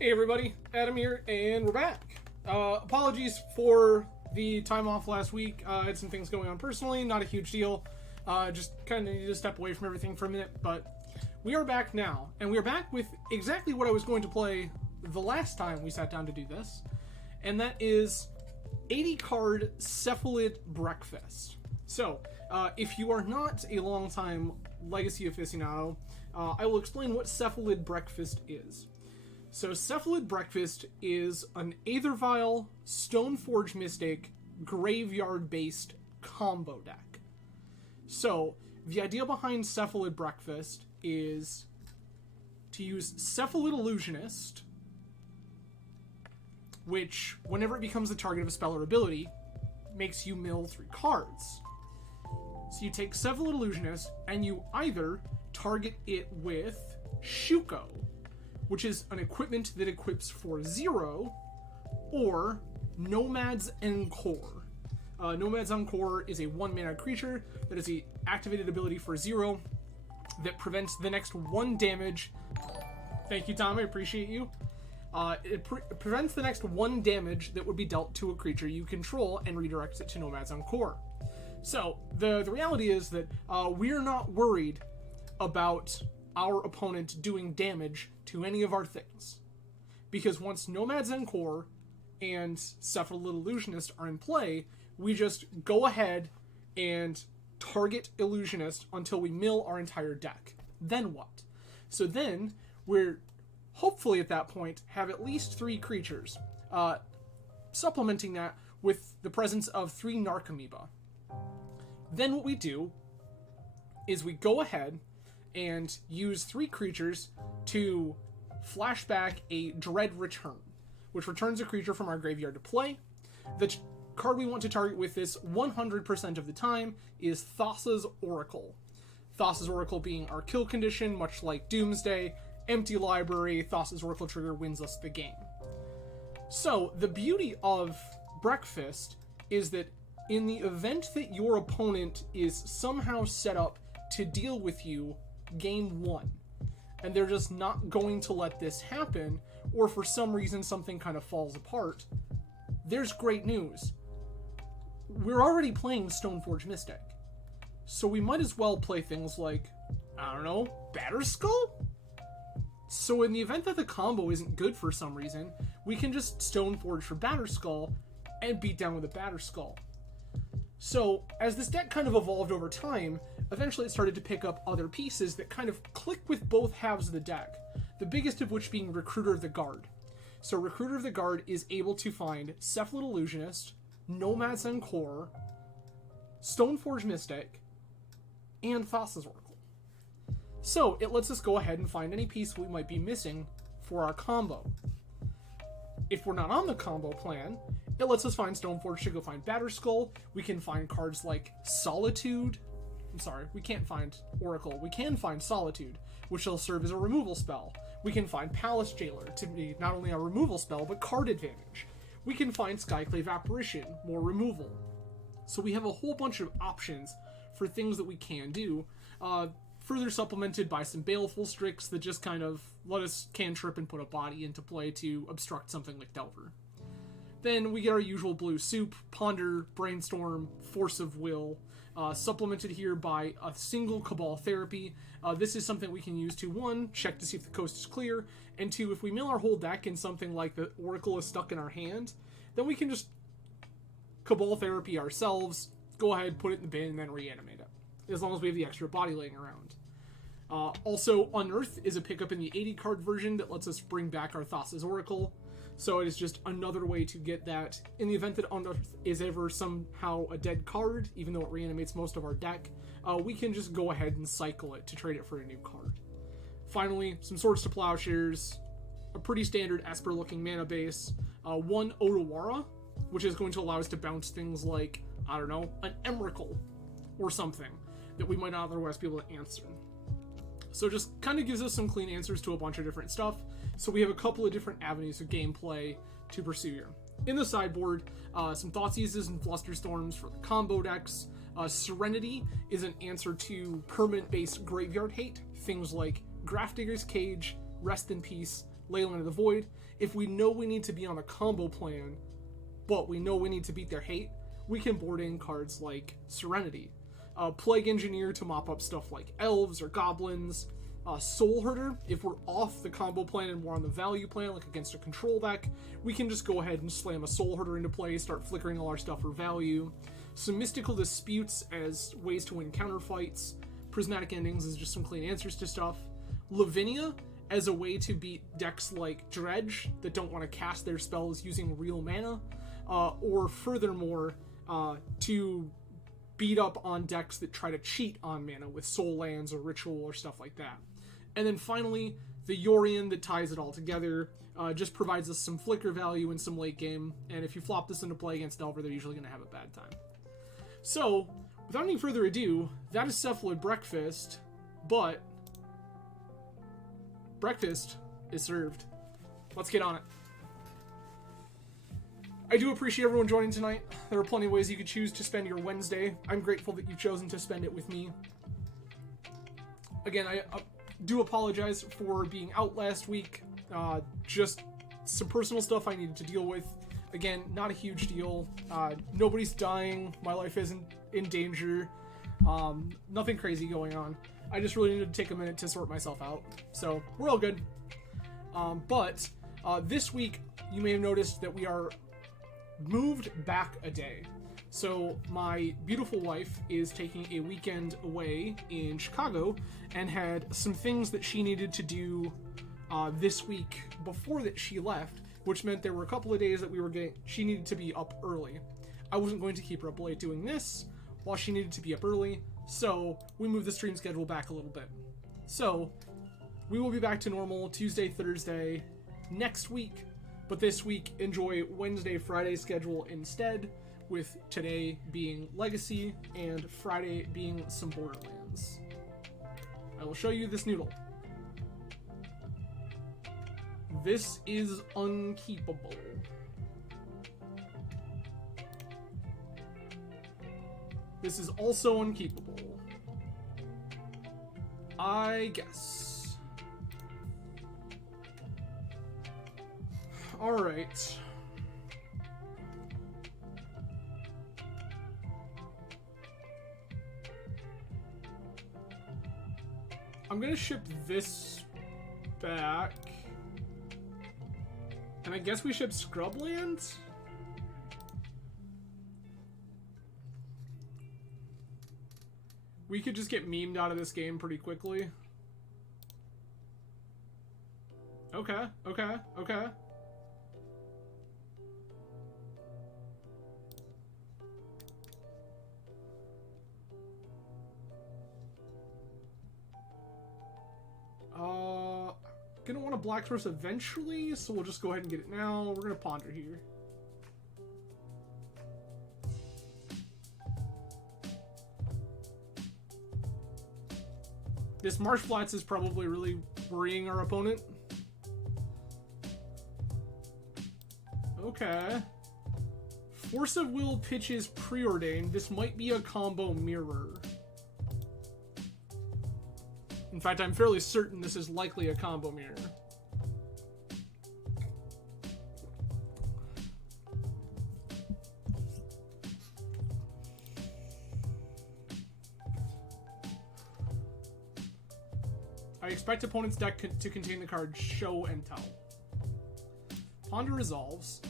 Hey everybody, Adam here, and we're back. Apologies for the time off last week. I had some things going on personally, not a huge deal. Just kind of needed to step away from everything for a minute, but we are back now, and we are back with exactly what I was going to play the last time we sat down to do this, and that is 80 card Cephalid Breakfast. So, if you are not a long-time Legacy aficionado, I will explain what Cephalid Breakfast is. So, Cephalid Breakfast is an Aethervial, Stoneforge Mystic, graveyard-based combo deck. So, the idea behind Cephalid Breakfast is to use Cephalid Illusionist, which, whenever it becomes the target of a spell or ability, makes you mill 3 cards. So you take Cephalid Illusionist, and you either target it with Shuko, which is an equipment that equips for 0, or Nomad's Encore. Nomad's Encore is a 1-mana creature that is an activated ability for 0 that prevents the next 1 damage. Thank you, Tom, I appreciate you. It prevents the next 1 damage that would be dealt to a creature you control and redirects it to Nomad's Encore. So, the reality is that we're not worried about our opponent doing damage to any of our things. Because once Nomad's Encore and Cephalid Illusionist are in play, we just go ahead and target Illusionist until we mill our entire deck. Then what? So then, we're hopefully at that point have at least 3 creatures, supplementing that with the presence of 3 Narcomoeba. Then what we do is we go ahead and use 3 creatures to flashback a Dread Return, which returns a creature from our graveyard to play. The card we want to target with this 100% of the time is Thassa's Oracle. Thassa's Oracle being our kill condition, much like Doomsday. Empty library, Thassa's Oracle trigger wins us the game. So, the beauty of Breakfast is that in the event that your opponent is somehow set up to deal with you game 1, and they're just not going to let this happen, or for some reason something kind of falls apart, there's great news. We're already playing Stoneforge Mystic, so we might as well play things like, I don't know, Batterskull? So in the event that the combo isn't good for some reason, we can just Stoneforge for Batterskull and beat down with a Batterskull. So, as this deck kind of evolved over time, eventually it started to pick up other pieces that kind of click with both halves of the deck, the biggest of which being Recruiter of the Guard. So Recruiter of the Guard is able to find Cephalid Illusionist, Nomad's Encore, Stoneforge Mystic, and Thassa's Oracle. So, it lets us go ahead and find any piece we might be missing for our combo. If we're not on the combo plan, it lets us find Stoneforge to go find Batterskull. We can find cards like Solitude. I'm sorry, we can't find Oracle. We can find Solitude, which will serve as a removal spell. We can find Palace Jailer to be not only a removal spell, but card advantage. We can find Skyclave Apparition, more removal. So we have a whole bunch of options for things that we can do, further supplemented by some Baleful Strix that just kind of let us cantrip and put a body into play to obstruct something like Delver. Then we get our usual blue soup, Ponder, Brainstorm, Force of Will, supplemented here by a single Cabal Therapy. This is something we can use to, 1, check to see if the coast is clear, and 2, if we mill our whole deck and something like the Oracle is stuck in our hand, then we can just Cabal Therapy ourselves, go ahead, put it in the bin, and then reanimate it, as long as we have the extra body laying around. Also, Unearth is a pickup in the 80 card version that lets us bring back our Thassa's Oracle. So it is just another way to get that. In the event that Unearth is ever somehow a dead card, even though it reanimates most of our deck, we can just go ahead and cycle it to trade it for a new card. Finally, some Swords to Plowshares, a pretty standard Esper-looking mana base, 1 Otawara, which is going to allow us to bounce things like, I don't know, an Emrakul or something that we might not otherwise be able to answer. So just kind of gives us some clean answers to a bunch of different stuff. So we have a couple of different avenues of gameplay to pursue here. In the sideboard, some Thoughtseizes and Flusterstorms for the combo decks. Serenity is an answer to permanent-based graveyard hate. Things like Grafdigger's Cage, Rest in Peace, Leyline of the Void. If we know we need to be on a combo plan, but we know we need to beat their hate, we can board in cards like Serenity. Plague Engineer to mop up stuff like Elves or Goblins. Soul Herder, if we're off the combo plan and we're on the value plan, like against a control deck, we can just go ahead and slam a Soul Herder into play, start flickering all our stuff for value. Some Mystical Disputes as ways to win counterfights. Prismatic Endings is just some clean answers to stuff. Lavinia as a way to beat decks like Dredge that don't want to cast their spells using real mana. Or furthermore, to beat up on decks that try to cheat on mana with Soul Lands or Ritual or stuff like that. And then finally, the Yorion that ties it all together, just provides us some flicker value in some late game, and if you flop this into play against Delver, they're usually going to have a bad time. So, without any further ado, that is Cephalid Breakfast, but breakfast is served. Let's get on it. I do appreciate everyone joining tonight. There are plenty of ways you could choose to spend your Wednesday. I'm grateful that you've chosen to spend it with me. Again, I do apologize for being out last week. Just some personal stuff I needed to deal with. Again, not a huge deal. Nobody's dying. My life isn't in danger. Nothing crazy going on. I just really needed to take a minute to sort myself out. So, we're all good. But this week, you may have noticed that we are moved back a day. So my beautiful wife is taking a weekend away in Chicago and had some things that she needed to do this week before that she left, which meant there were a couple of days that she needed to be up early. I wasn't going to keep her up late doing this while she needed to be up early, so we moved the stream schedule back a little bit. So we will be back to normal Tuesday, Thursday next week, but this week enjoy Wednesday, Friday schedule instead, with today being Legacy and Friday being some Borderlands. I will show you this noodle. This is unkeepable. This is also unkeepable, I guess. Alright. I'm gonna ship this back. And I guess we ship Scrublands? We could just get memed out of this game pretty quickly. Okay, okay, okay. Gonna want a black source eventually, so we'll just go ahead and get it now. We're gonna ponder here. This Marsh Flats is probably really worrying our opponent. Okay. Force of Will pitches Preordained. This might be a combo mirror. In fact, I'm fairly certain this is likely a combo mirror. I expect opponent's deck to contain the card Show and Tell. Ponder resolves.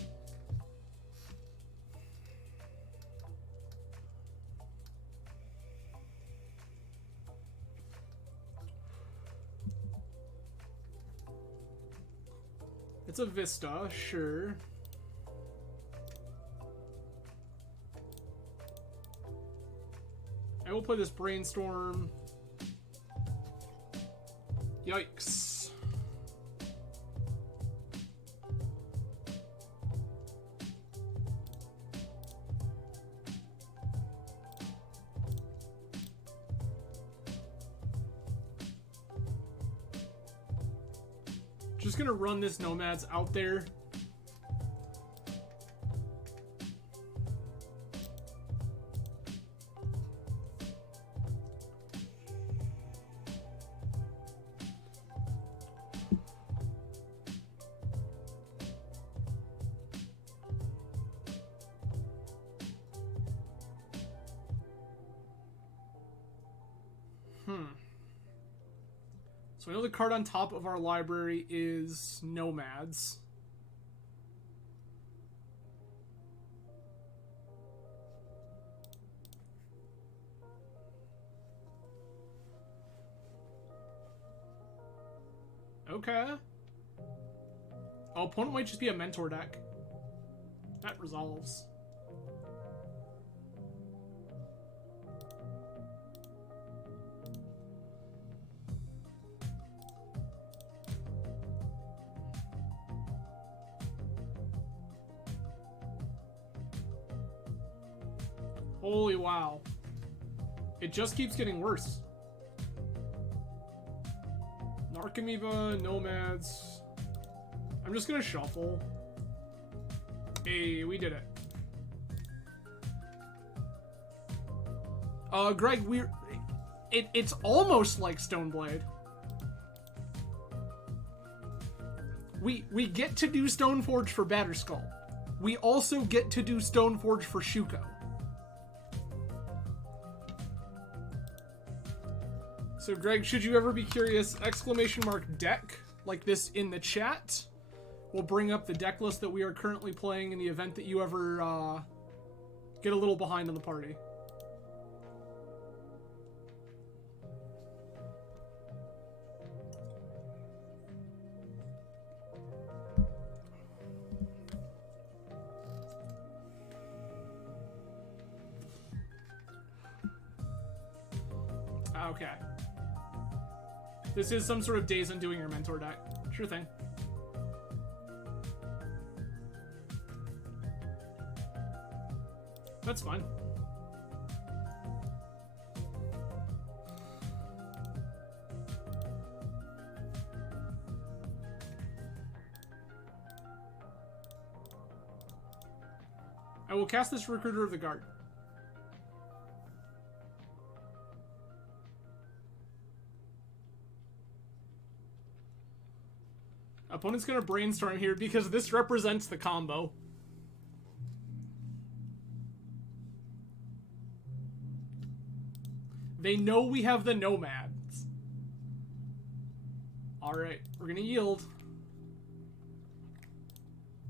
It's a Vista, sure. I will play this Brainstorm. Yikes. Just gonna run this Nomads out there. So I know the card on top of our library is Nomads. Okay. Oh, opponent might just be a mentor deck. That resolves. Holy wow. It just keeps getting worse. Narcomoeba, Nomads. I'm just gonna shuffle. Hey, we did it. Greg, it's almost like Stoneblade. We get to do Stoneforge for Batterskull. We also get to do Stoneforge for Shuko. So Greg, should you ever be curious, !deck like this in the chat. We'll bring up the deck list that we are currently playing in the event that you ever get a little behind on the party. Okay. This is some sort of Days Undoing Your Mentor deck. Sure thing. That's fine. I will cast this Recruiter of the Guard. Opponent's gonna brainstorm here because this represents the combo. They know we have the Nomads. Alright, we're gonna yield.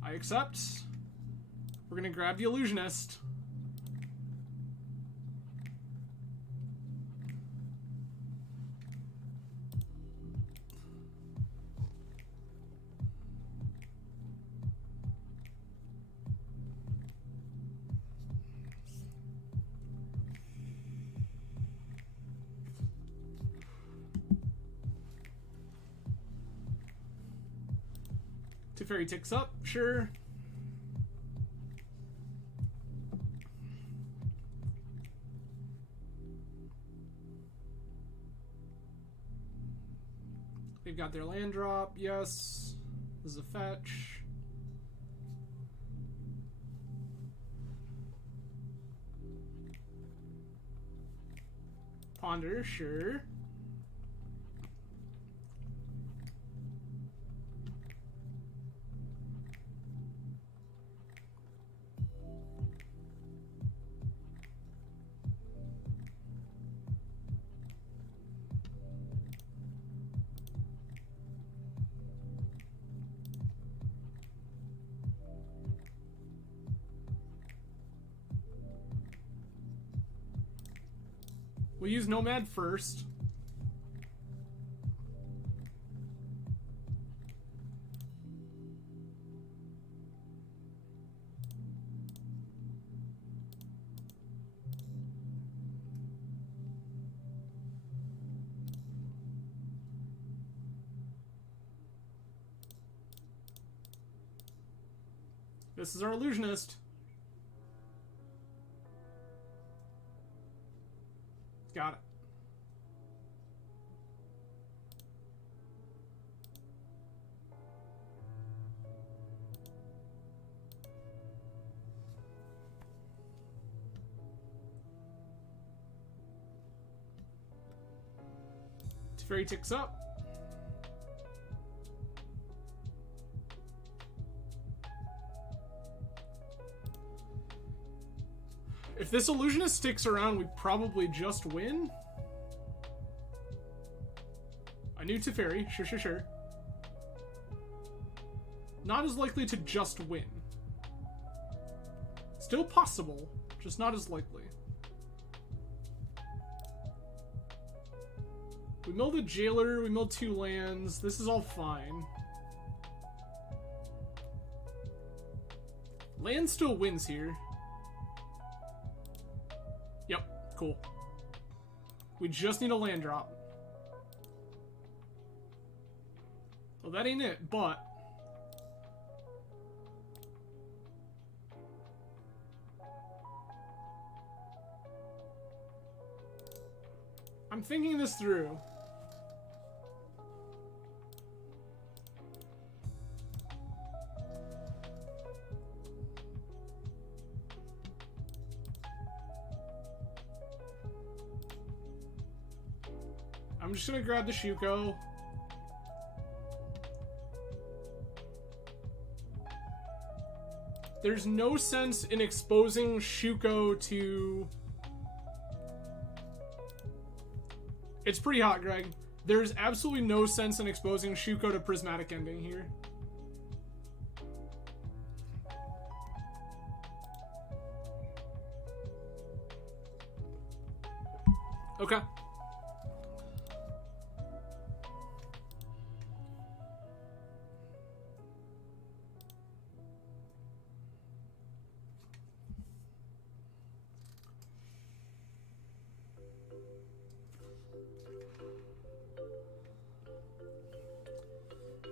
I accept. We're gonna grab the Illusionist. Teferi ticks up, sure. They've got their land drop, yes. This is a fetch. Ponder, sure. We'll use Nomad first. This is our Illusionist. Got it. Teferi ticks up. If this Illusionist sticks around, we probably just win. new Teferi. Sure, sure, sure. Not as likely to just win. Still possible, just not as likely. We milled a jailer, we milled 2 lands. This is all fine. Land still wins here. Yep, cool. We just need a land drop. Well, that ain't it, but... I'm thinking this through. I'm just gonna grab the Shuko. There's no sense in exposing Shuko to... It's pretty hot, Greg. There's absolutely no sense in exposing Shuko to Prismatic Ending here. Okay.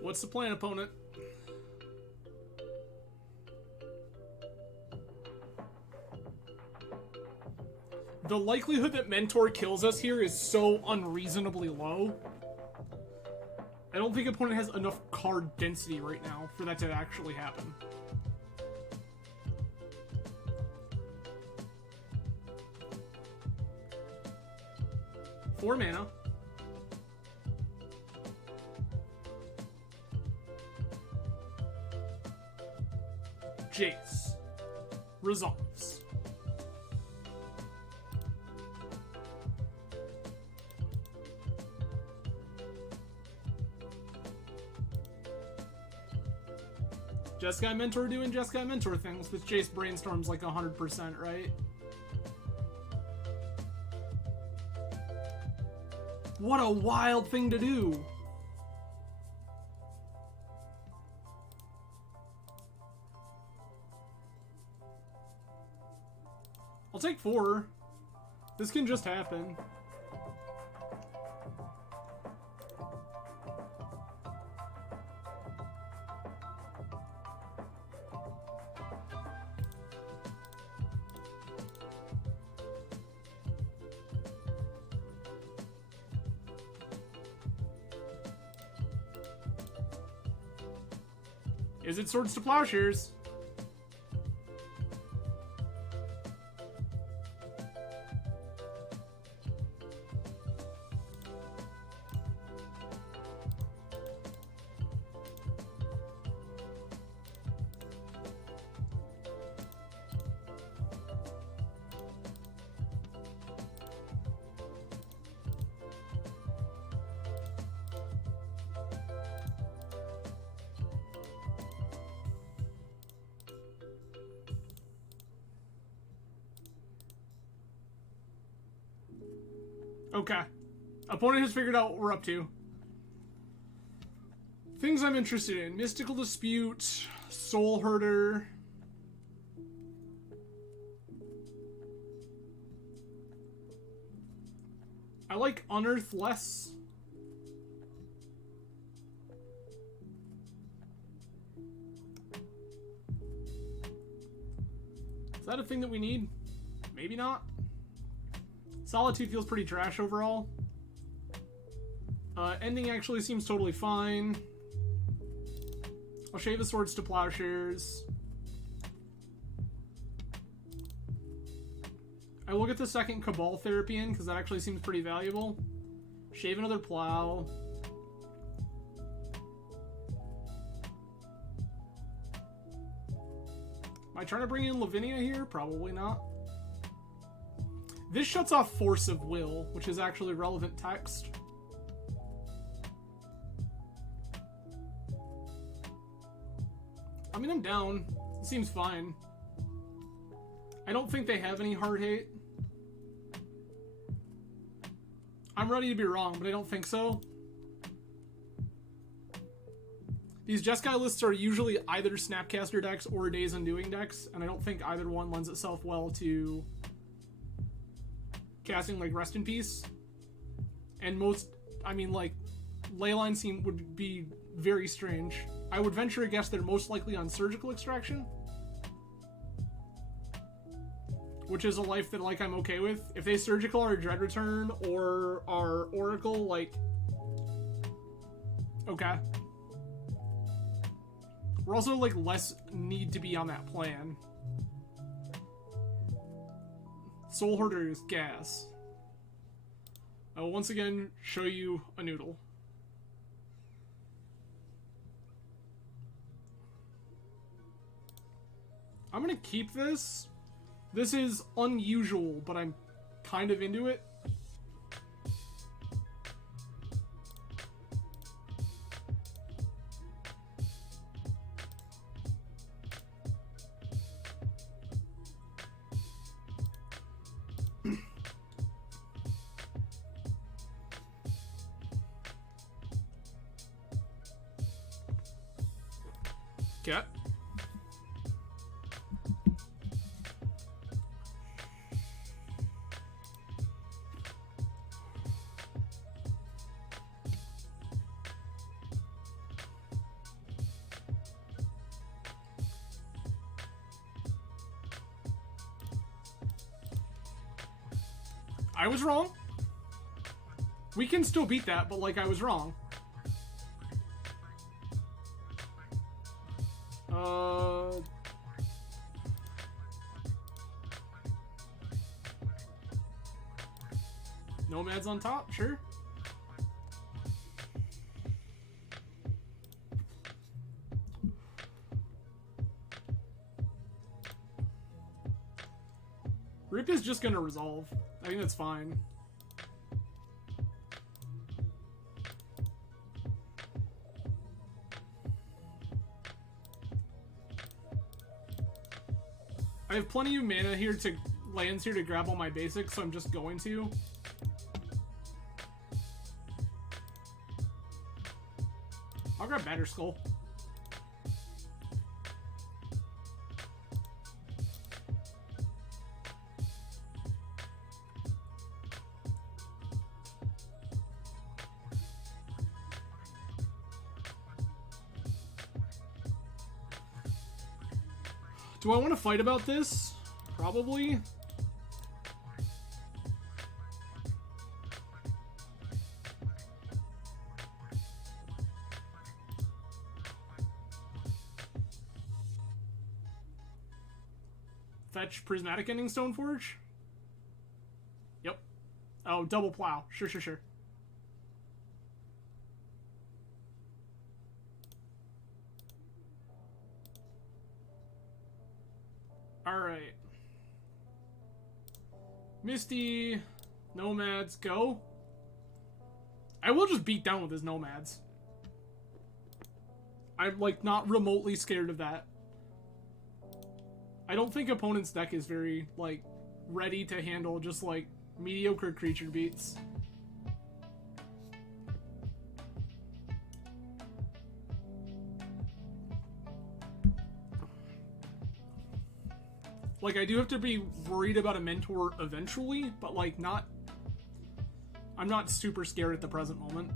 What's the plan, opponent? The likelihood that Mentor kills us here is so unreasonably low. I don't think opponent has enough card density right now for that to actually happen. Four mana. Jace. Resolves. Jeskai Mentor doing Jeskai Mentor things with Jace Brainstorms like 100%, right? What a wild thing to do! I'll take 4. This can just happen. Is it Swords to Plowshares? Okay. Opponent has figured out what we're up to. Things I'm interested in. Mystical Dispute, Soul Herder. I like Unearth less. Is that a thing that we need? Maybe not. Solitude feels pretty trash overall. Ending actually seems totally fine. I'll shave the Swords to Plowshares. I will get the second Cabal Therapy in, because that actually seems pretty valuable. Shave another Plow. Am I trying to bring in Lavinia here? Probably not. This shuts off Force of Will, which is actually relevant text. I mean, I'm down. It seems fine. I don't think they have any hard hate. I'm ready to be wrong, but I don't think so. These Jeskai lists are usually either Snapcaster decks or Days Undoing decks, and I don't think either one lends itself well to casting, like, Rest in Peace. And most, I mean, like, Leyline would be very strange. I would venture a guess they're most likely on Surgical Extraction, which is a life that, like, I'm okay with. If they Surgical our Dread Return or our Oracle, like, okay. We're also, like, less need to be on that plan. Soul Hoarder is gas. I will once again show you a noodle. I'm gonna keep this. This is unusual, but I'm kind of into it. Okay. I was wrong. We can still beat that, but, like, I was wrong. Nomads on top, sure. Rip is just gonna resolve. I think that's fine. I have plenty of mana here to lands here to grab all my basics, so I'm just going to. I'll grab Batterskull. Do I want to fight about this? Probably. Fetch Prismatic Ending Stoneforge? Yep. Oh, double plow. Sure, sure, sure. Alright. Misty, Nomads, go. I will just beat down with his Nomads. I'm, like, not remotely scared of that. I don't think opponent's deck is very, like, ready to handle just, like, mediocre creature beats. Like, I do have to be worried about a mentor eventually, but, like, not... I'm not super scared at the present moment.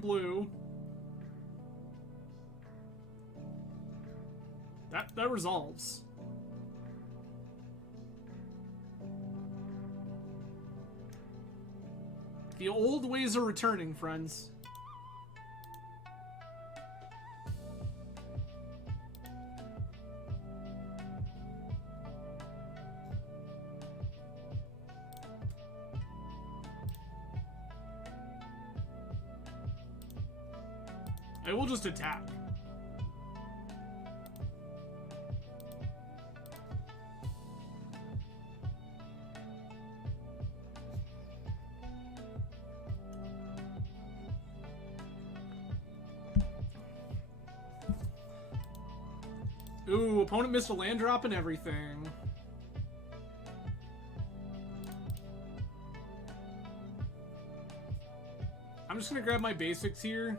Blue. That resolves. The old ways are returning, friends. I will just attack. Ooh, opponent missed a land drop and everything. I'm just gonna grab my basics here.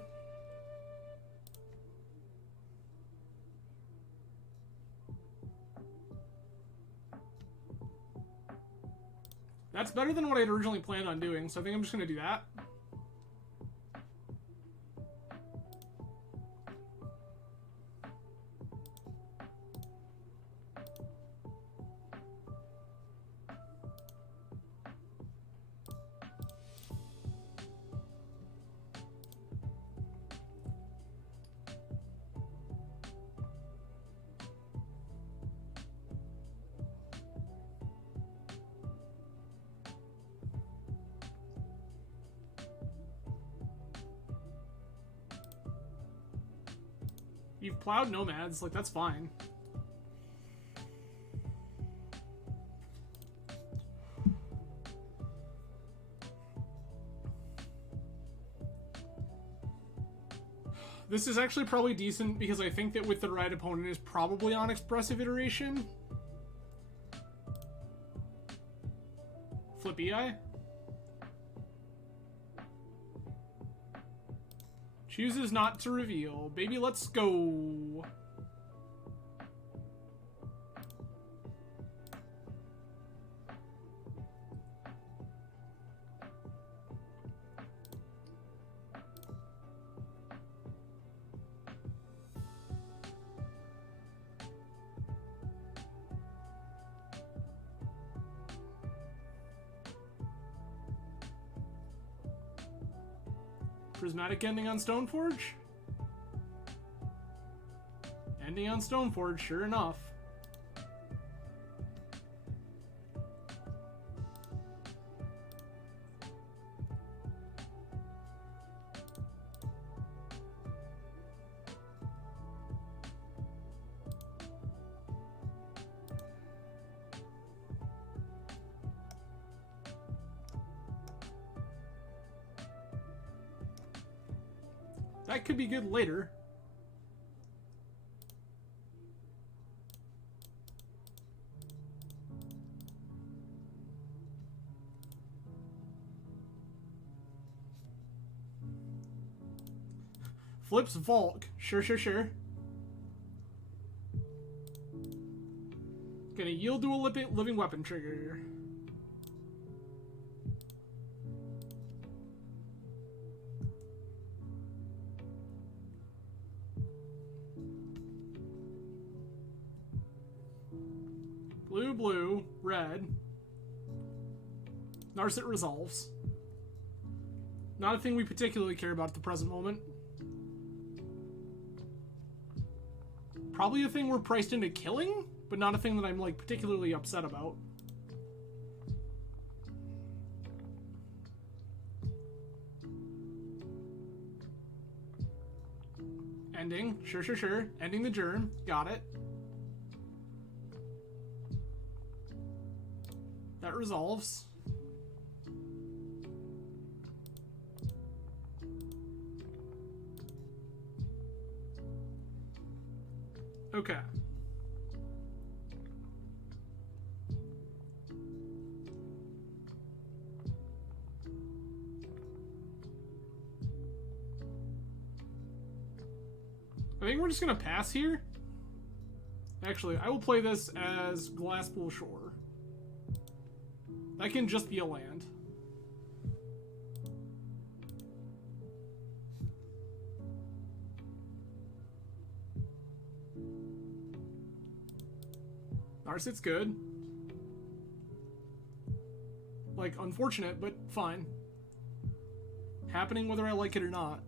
That's better than what I'd originally planned on doing, so I think I'm just gonna do that. You've plowed nomads, like, that's fine. This is actually probably decent because I think that with the right opponent is probably on expressive iteration. Flip EI. Chooses not to reveal. Baby, let's go. Prismatic ending on Stoneforge? Ending on Stoneforge, sure enough. That could be good later. Flips Volk. Sure, sure, sure. Gonna yield to a living weapon trigger. Blue, blue, red. Narset resolves. Not a thing we particularly care about at the present moment. Probably a thing we're priced into killing, but not a thing that I'm, like, particularly upset about. Ending. Sure, sure, sure. Ending the germ. Got it. That resolves. Okay. I think we're just gonna pass here. Actually, I will play this as Glasspool Shore. That can just be a land. Narset's good. Like, unfortunate, but fine. Happening whether I like it or not.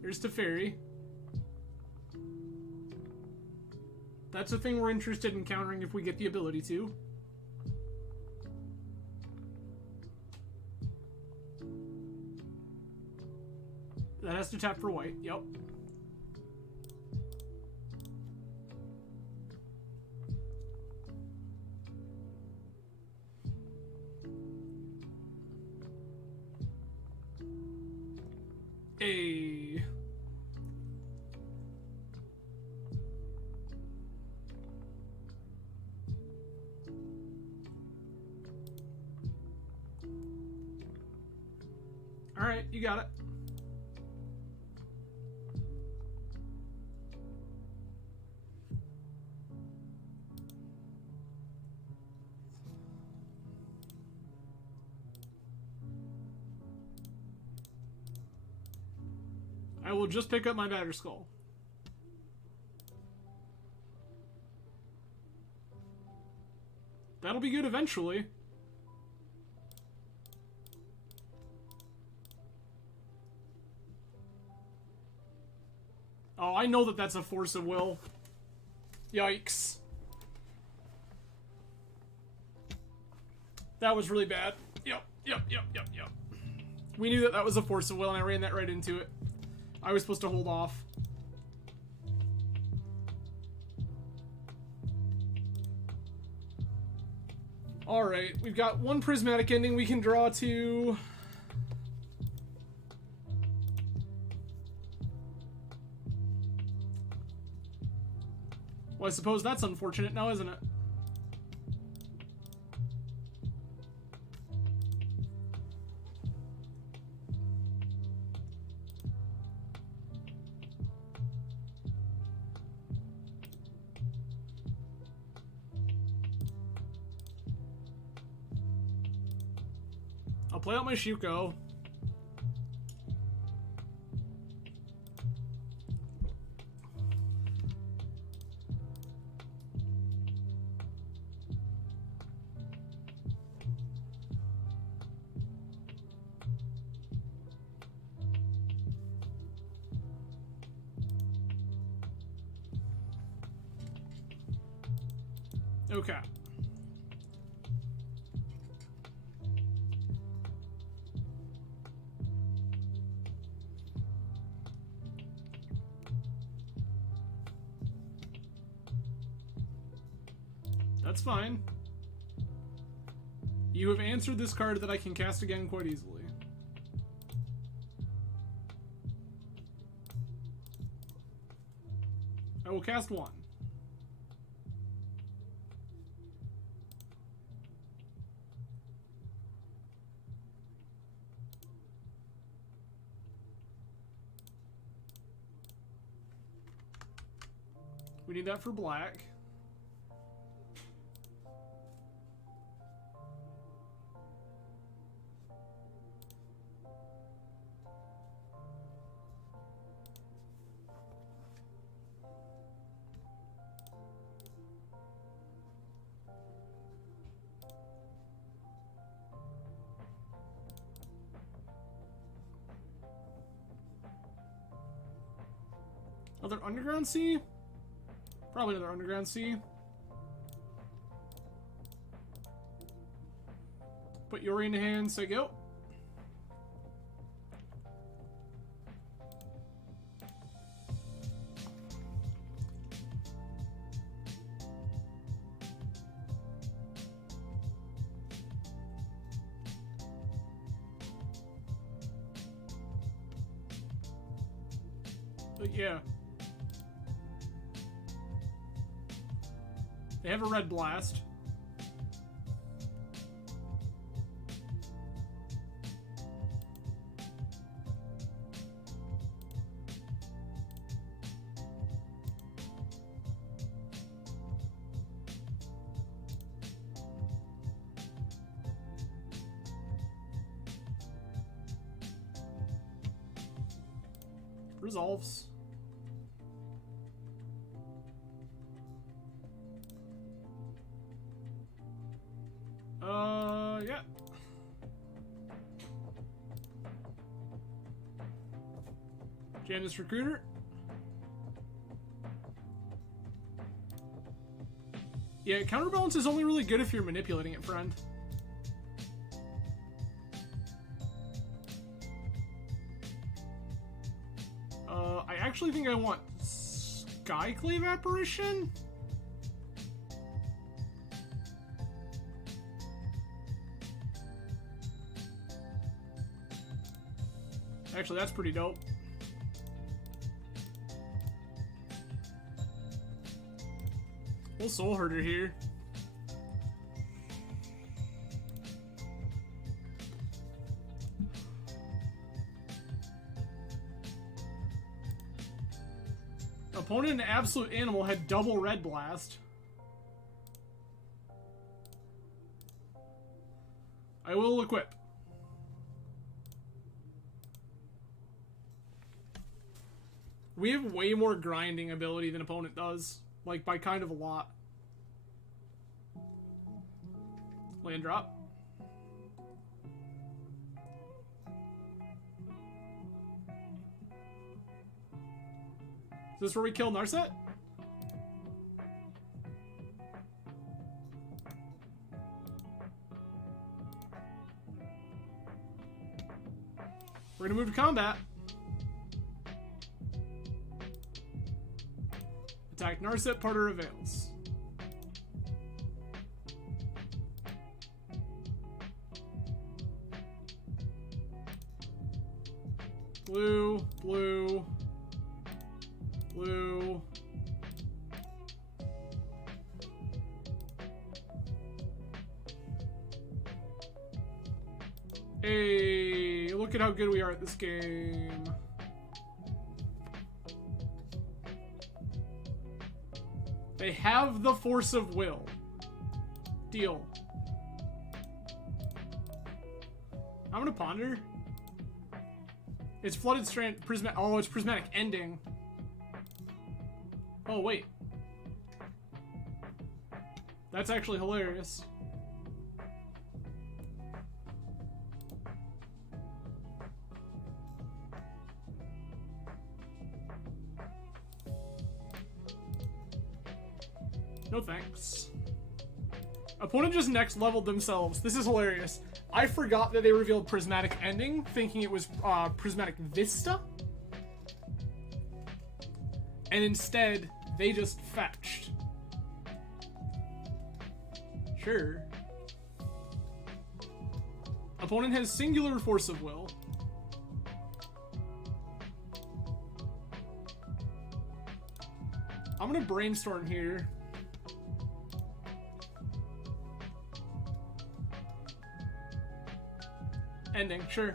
Here's Teferi. That's a thing we're interested in countering if we get the ability to. That has to tap for white. Yep. Hey. All right, you got it. I will just pick up my batter skull. That'll be good eventually. Oh, I know that that's a force of will. Yikes. That was really bad. Yep. We knew that that was a force of will, and I ran that right into it. I was supposed to hold off. Alright, we've got one prismatic ending we can draw to. Well, I suppose that's unfortunate now, isn't it? I'll play out my Shuko. Okay. That's fine. You have answered this card that I can cast again quite easily. I will cast one. We need that for black. Another Underground Sea? Probably another Underground Sea. Put Yorion in hand, say go. But yeah. They have a red blast. Resolves. Yeah. Jam this recruiter. Yeah, counterbalance is only really good if you're manipulating it, friend. actually think I want Skyclave Apparition? Actually, that's pretty dope. Little Soul Herder here. Opponent, an absolute animal, had double Red Blast. I will equip. We have way more grinding ability than opponent does. Like, by kind of a lot. Land drop. Is this where we kill Narset? We're gonna move to combat. Attack Narset, Parter avails. Blue, blue, blue. Hey, look at how good we are at this game. They have the force of will. Deal. I'm gonna ponder. It's Flooded Strand, oh, it's Prismatic Ending. Oh, wait. That's actually hilarious. No thanks. Opponent just next leveled themselves. This is hilarious. I forgot that they revealed Prismatic Ending, thinking it was Prismatic Vista. And instead, they just fetched. Sure. Opponent has singular force of will. I'm gonna brainstorm here. Ending, sure.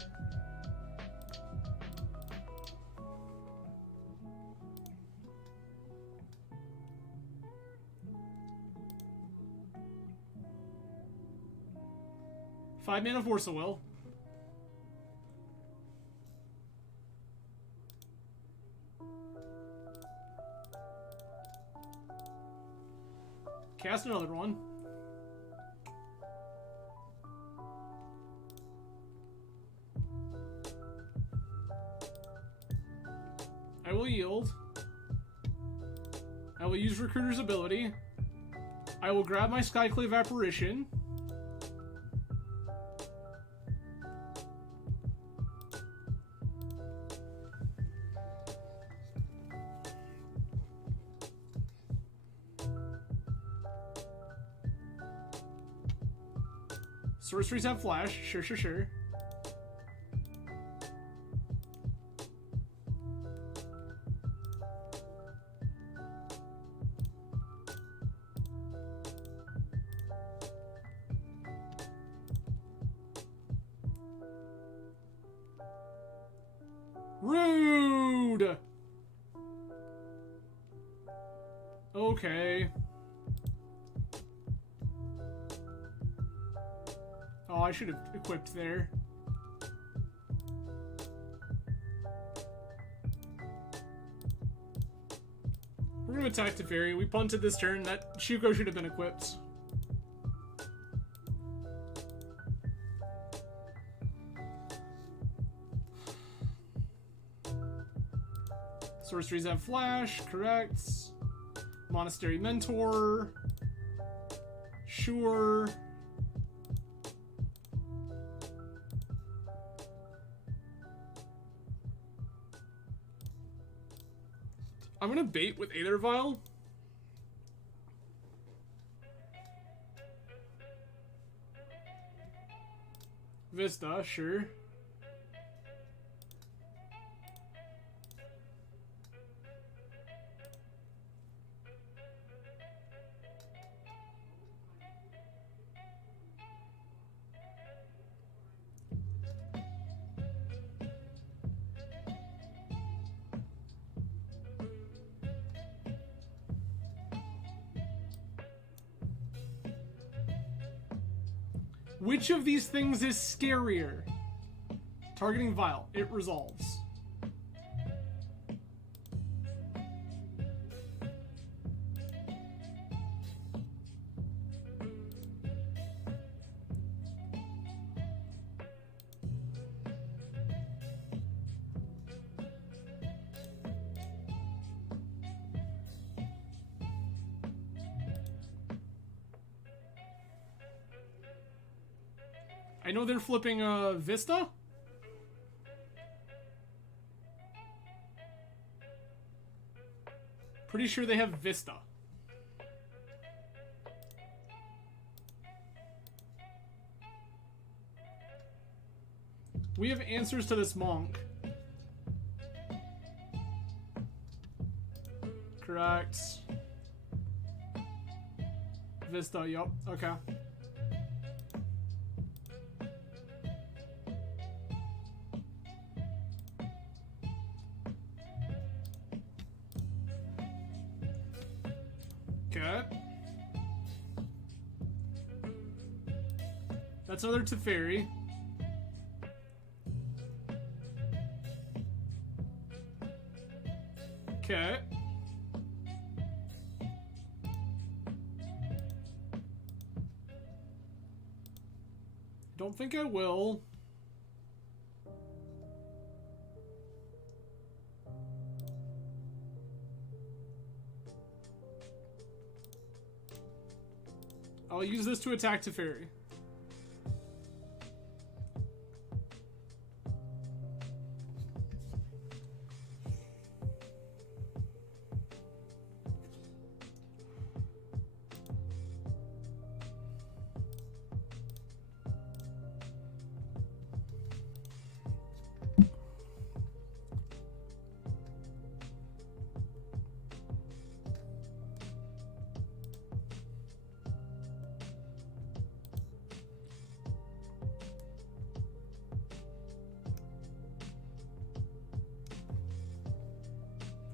Five mana force of will. Cast another one. I will yield. I will use Recruiter's ability. I will grab my Skyclave Apparition. Sorceries have flash. Sure, sure, sure. Rude! Okay. Oh, I should have equipped there. We're gonna attack Teferi. We punted this turn. That Shuko should have been equipped. Sorceries have flash, correct. Monastery Mentor. Sure. I'm gonna bait with Aether Vial. Vista, sure. Which of these things is scarier? Targeting Vial. It resolves. I know they're flipping Vista. Pretty sure they have Vista. We have answers to this monk. Correct. Vista, yup, okay. Okay. That's another Teferi. Okay. Don't think I will. I'll use this to attack Teferi.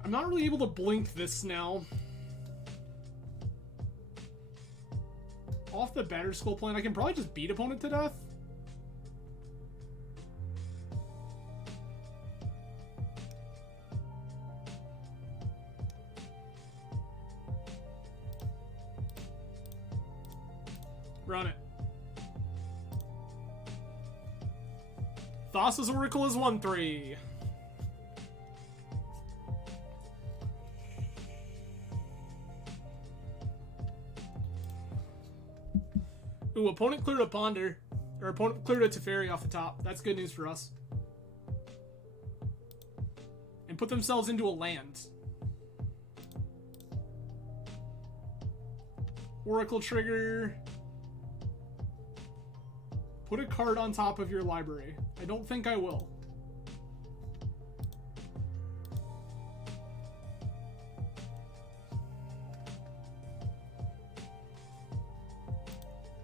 I'm not really able to blink this now. Off the Battered Skull plan, I can probably just beat opponent to death. Run it. Thassa's Oracle is 1-3. Ooh, opponent cleared a Ponder. Or opponent cleared a Teferi off the top. That's good news for us. And put themselves into a land. Oracle trigger. Put a card on top of your library. I don't think I will.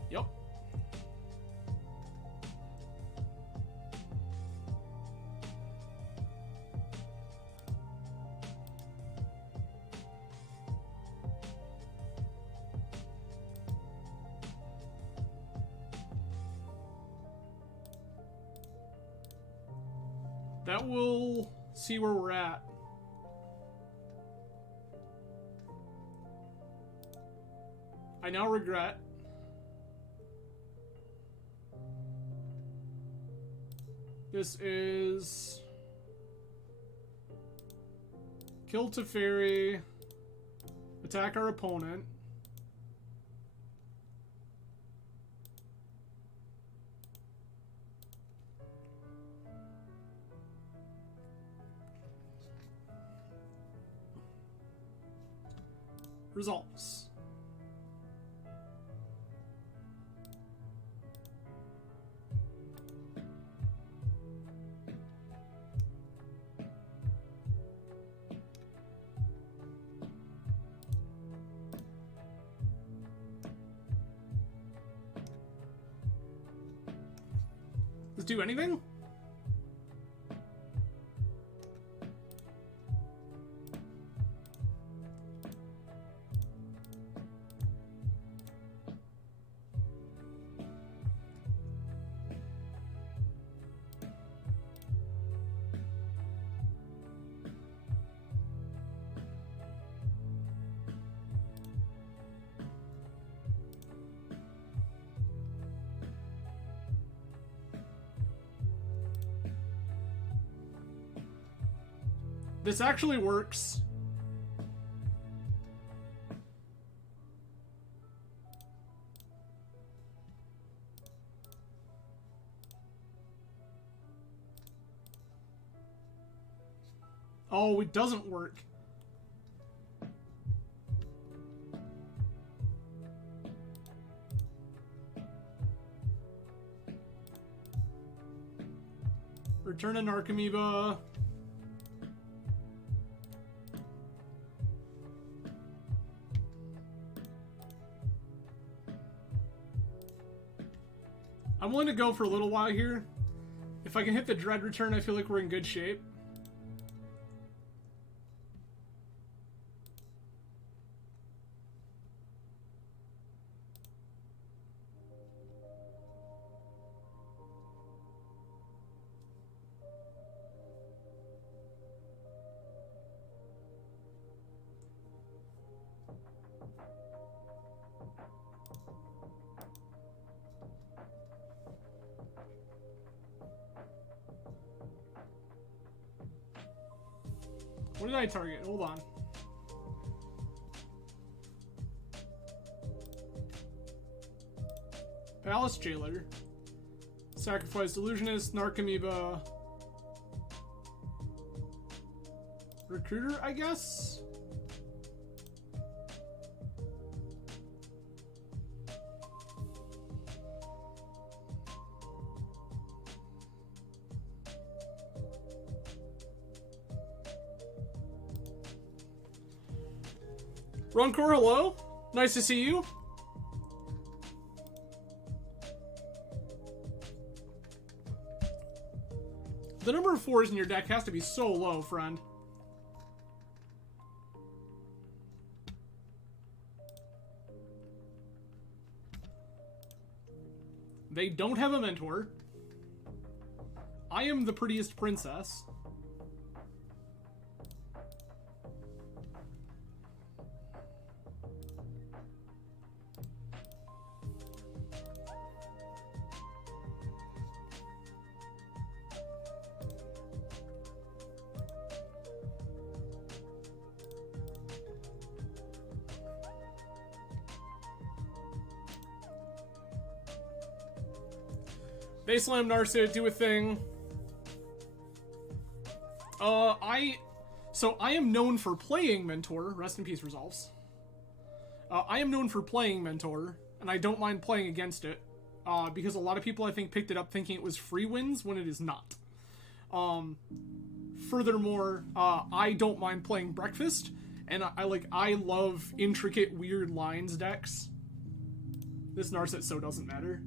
Yep. That will see where we're at. I now regret. This is kill Teferi, attack our opponent. resolves. Does it do anything? This actually works. Oh, it doesn't work. Return a Narcomoeba. I'm willing to go for a little while here. If I can hit the Dread return, I feel like we're in good shape. What did I target? Hold on. Palace Jailer. Sacrifice Illusionist, Narcomoeba. Recruiter, I guess? Runcor, hello. Nice to see you. The number of 4s in your deck has to be so low, friend. They don't have a mentor. I am the prettiest princess. They slam Narset, do a thing. I am known for playing Mentor. Rest in peace, Resolves. I am known for playing Mentor, and I don't mind playing against it. Because a lot of people, I think, picked it up thinking it was free wins when it is not. Furthermore, I don't mind playing Breakfast, and I love intricate, weird lines decks. This Narset so doesn't matter.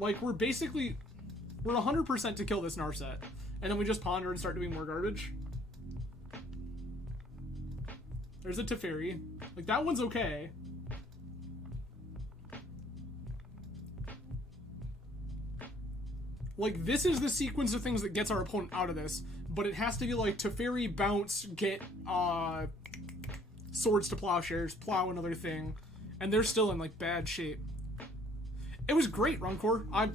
Like, we're 100% to kill this Narset. And then we just ponder and start doing more garbage. There's a Teferi. Like, that one's okay. Like, this is the sequence of things that gets our opponent out of this. But it has to be like Teferi, bounce, get, Swords to Plowshares, plow another thing. And they're still in, like, bad shape. It was great, Runcor. I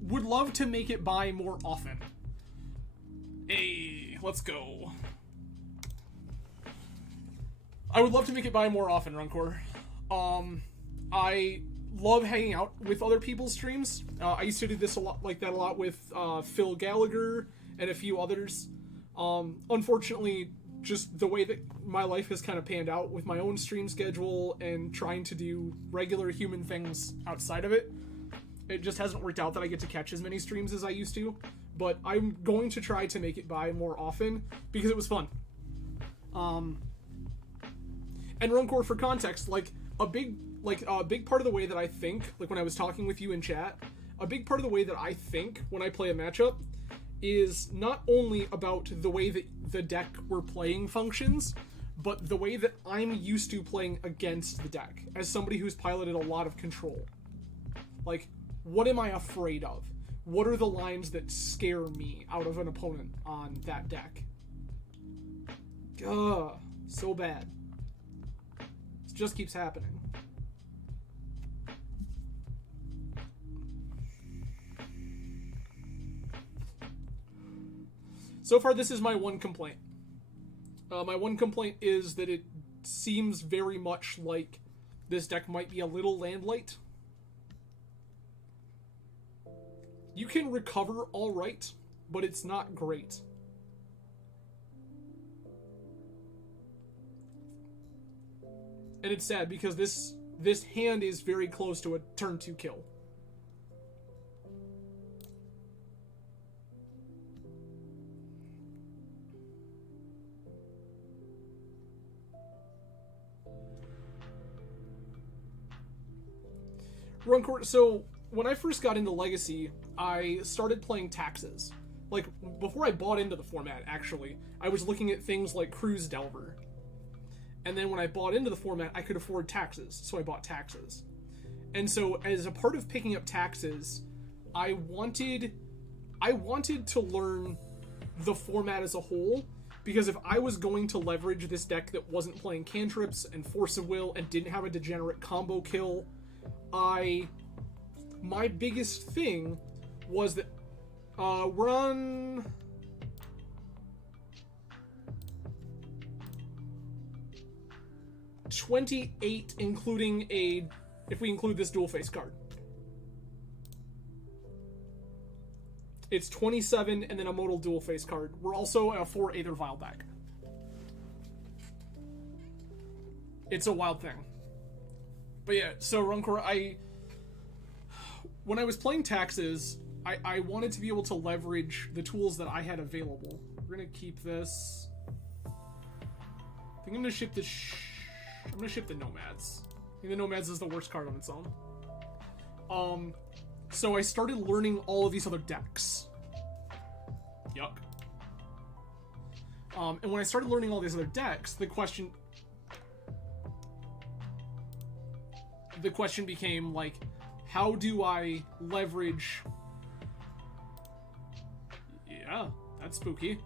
would love to make it by more often. Hey, let's go. I would love to make it by more often, Runcor. I love hanging out with other people's streams. I used to do this a lot with Phil Gallagher and a few others. Unfortunately, just the way that my life has kind of panned out with my own stream schedule and trying to do regular human things outside of it, it just hasn't worked out that I get to catch as many streams as I used to. But I'm going to try to make it by more often because it was fun. And Runcore, for context, like a big part of the way that I think, like when I was talking with you in chat, a big part of the way that I think when I play a matchup is not only about the way that the deck we're playing functions, but the way that I'm used to playing against the deck as somebody who's piloted a lot of control. Like, what am I afraid of? What are the lines that scare me out of an opponent on that deck? Ugh, so bad. It just keeps happening. So far, this is my one complaint. My one complaint is that it seems very much like this deck might be a little land light. You can recover all right, but it's not great. And it's sad because this hand is very close to a turn 2 kill. So when I first got into Legacy, I started playing taxes. Like, before I bought into the format, actually, I was looking at things like Cruise Delver. And then when I bought into the format, I could afford taxes, so I bought taxes. And so, as a part of picking up taxes, I wanted to learn the format as a whole, because if I was going to leverage this deck that wasn't playing cantrips and Force of Will and didn't have a degenerate combo kill, my biggest thing was that we're on 28, including if we include this dual face card. It's 27 and then a modal dual face card. We're also a 4 Aether Vial back. It's a wild thing. But yeah, so Runcore, when I was playing taxes, I wanted to be able to leverage the tools that I had available. We're gonna keep this. I think I'm gonna ship the I'm gonna ship the Nomads. I think the Nomads is the worst card on its own. So I started learning all of these other decks. Yuck. And when I started learning all these other decks, the question became, like, how do I leverage... Yeah, that's spooky.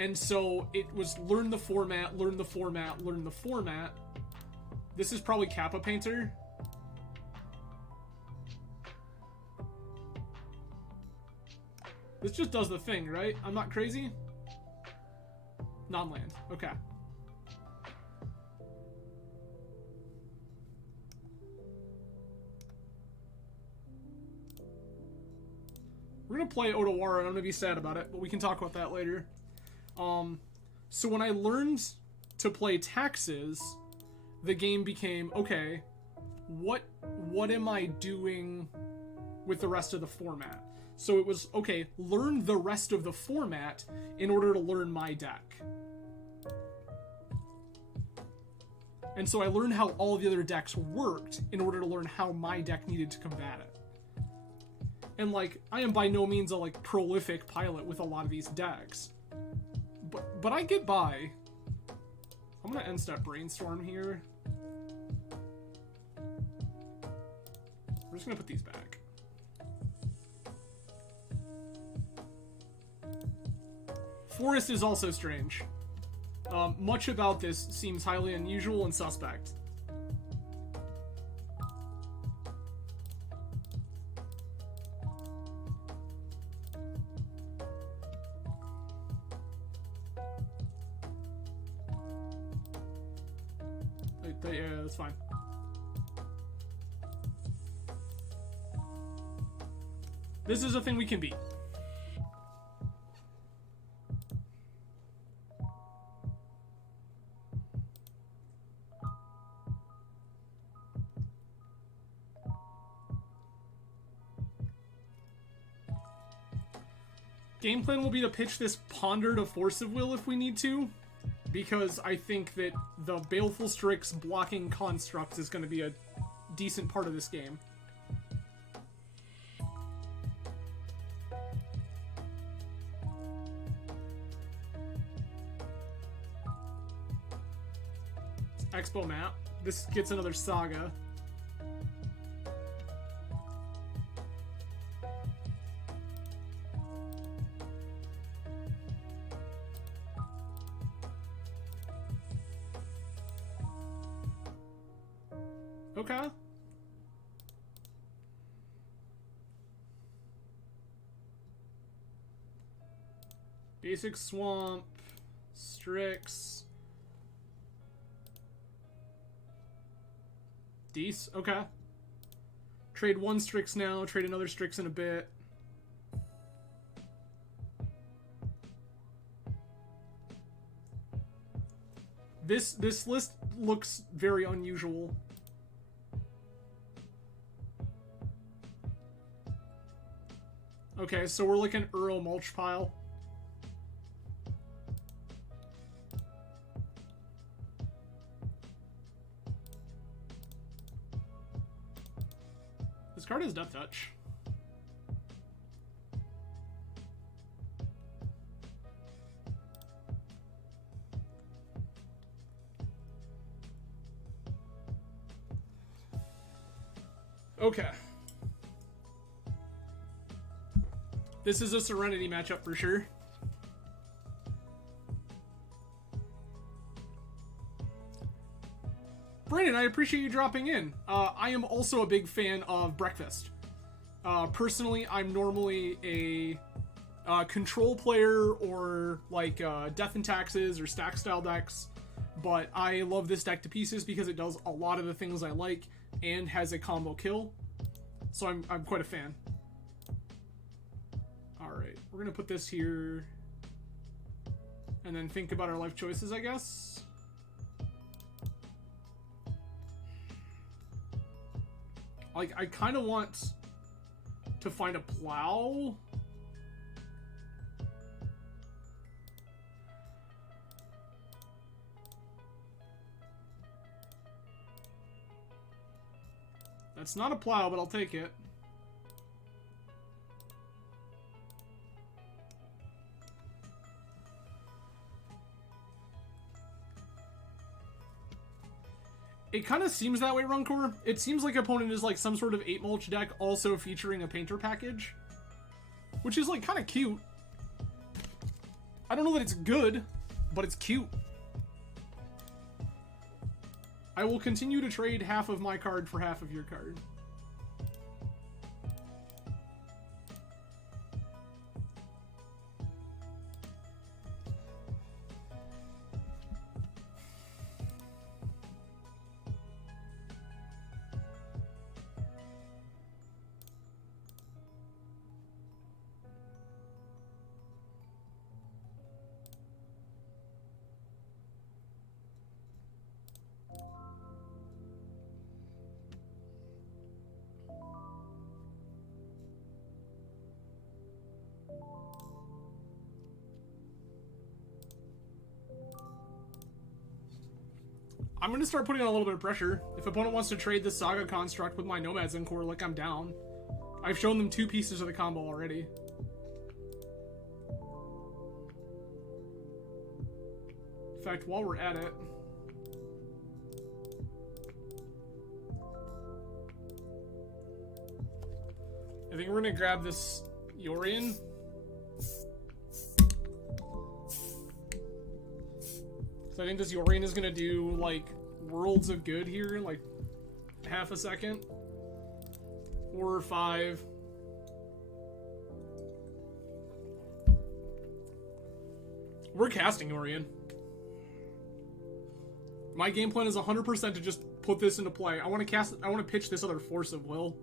And so it was learn the format, learn the format, learn the format. This is probably Kappa Painter. This just does the thing, right? I'm not crazy? Non-land. Okay. We're gonna play Otawara, and I'm gonna be sad about it, but we can talk about that later. So when I learned to play taxes, the game became, okay, what am I doing with the rest of the format? So it was, okay, learn the rest of the format in order to learn my deck. And so I learned how all the other decks worked in order to learn how my deck needed to combat it. And, like, I am by no means a, like, prolific pilot with a lot of these decks. But I get by. I'm gonna end step Brainstorm here. We're just gonna put these back. Forest is also strange. Much about this seems highly unusual and suspect. Yeah, that's fine. This is a thing we can beat. game plan will be to pitch this Ponder to Force of Will if we need to, because I think that the Baleful Strix blocking constructs is going to be a decent part of this game. Expo map. This gets another Saga. Okay. Basic Swamp, Strix. Dece, okay. Trade one Strix now, trade another Strix in a bit. This list looks very unusual. Okay, so we're looking at Uro Mulch Pile. This card has Death Touch. Okay. This is a Serenity matchup for sure. Brandon, I appreciate you dropping in. I am also a big fan of Breakfast. Personally, I'm normally a control player or like Death and Taxes or Stack style decks, but I love this deck to pieces because it does a lot of the things I like and has a combo kill. So I'm quite a fan. Alright, we're gonna put this here and then think about our life choices, I guess. Like, I kind of want to find a plow. That's not a plow, but I'll take it. It kind of seems that way, Runcor. It seems like opponent is like some sort of 8 mulch deck also featuring a painter package, which is like kind of cute. I don't know that it's good, but it's cute. I will continue to trade half of my card for half of your card. I'm going to start putting on a little bit of pressure. If opponent wants to trade this Saga construct with my Nomads in core, like, I'm down. I've shown them 2 pieces of the combo already. In fact, while we're at it, I think we're going to grab this Yorion. So I think this Yorion is going to do, like, worlds of good here in, like, half a second. 4 or 5. We're casting Yorion. My game plan is 100% to just put this into play. I want to pitch this other Force of Will.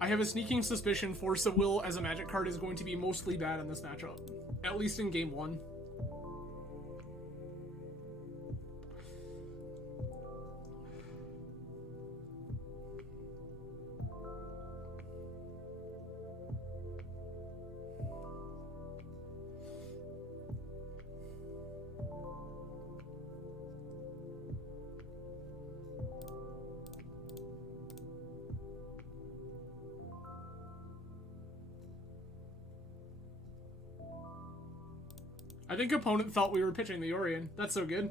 I have a sneaking suspicion Force of Will as a Magic card is going to be mostly bad in this matchup. At least in game 1. think opponent thought we were pitching the Yorion. That's so good.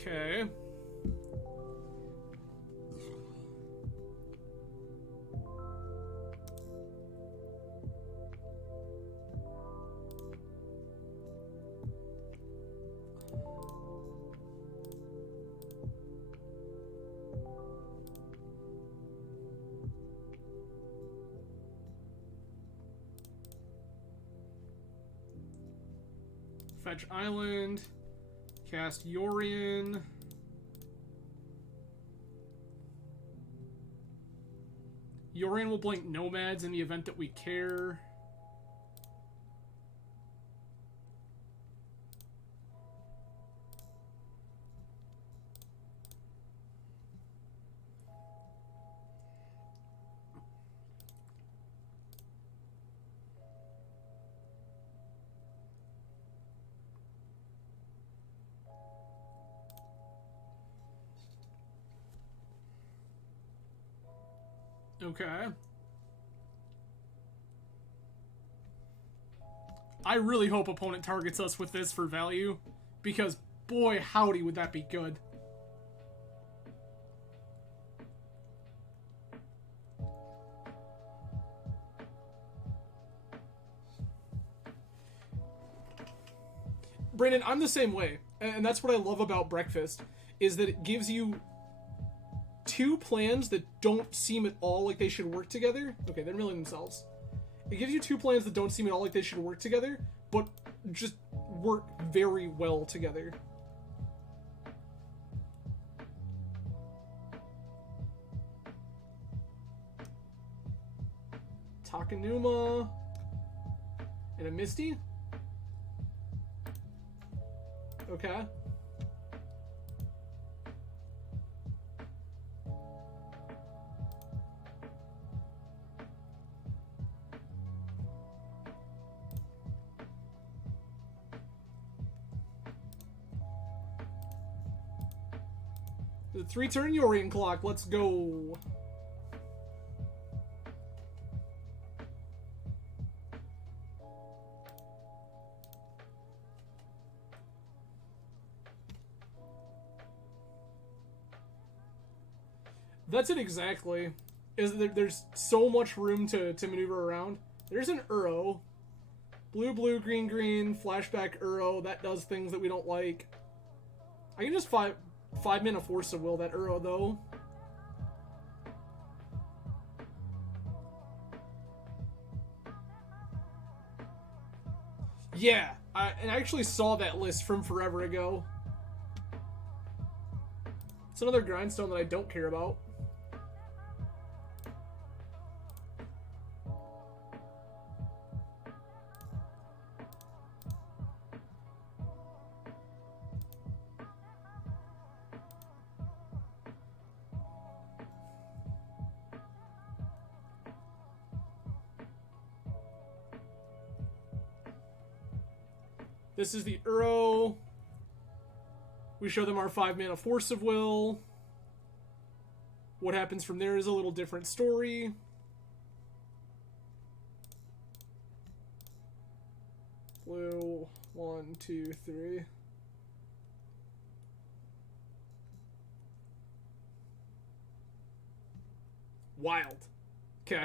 Okay. Fetch Island. Cast Yorion. Yorion will blink Nomads in the event that we care. Okay. I really hope opponent targets us with this for value, because boy howdy would that be good. Brandon, I'm the same way, and that's what I love about Breakfast, is that it gives you two plans that don't seem at all like they should work together. Okay, they're milling themselves. It gives you two plans that don't seem at all like they should work together, but just work very well together. Takanuma and a Misty. Okay. The 3-turn Yorion clock. Let's go. That's it exactly. Is that there's so much room to maneuver around. There's an Uro. Blue, blue, green, green, flashback Uro. That does things that we don't like. I can just 5-mana Force of Will that Uro, though. Yeah, I actually saw that list from forever ago. It's another grindstone that I don't care about. This is the Uro. We show them our 5-mana Force of Will. What happens from there is a little different story. Blue, 1, 2, 3. Wild. Okay.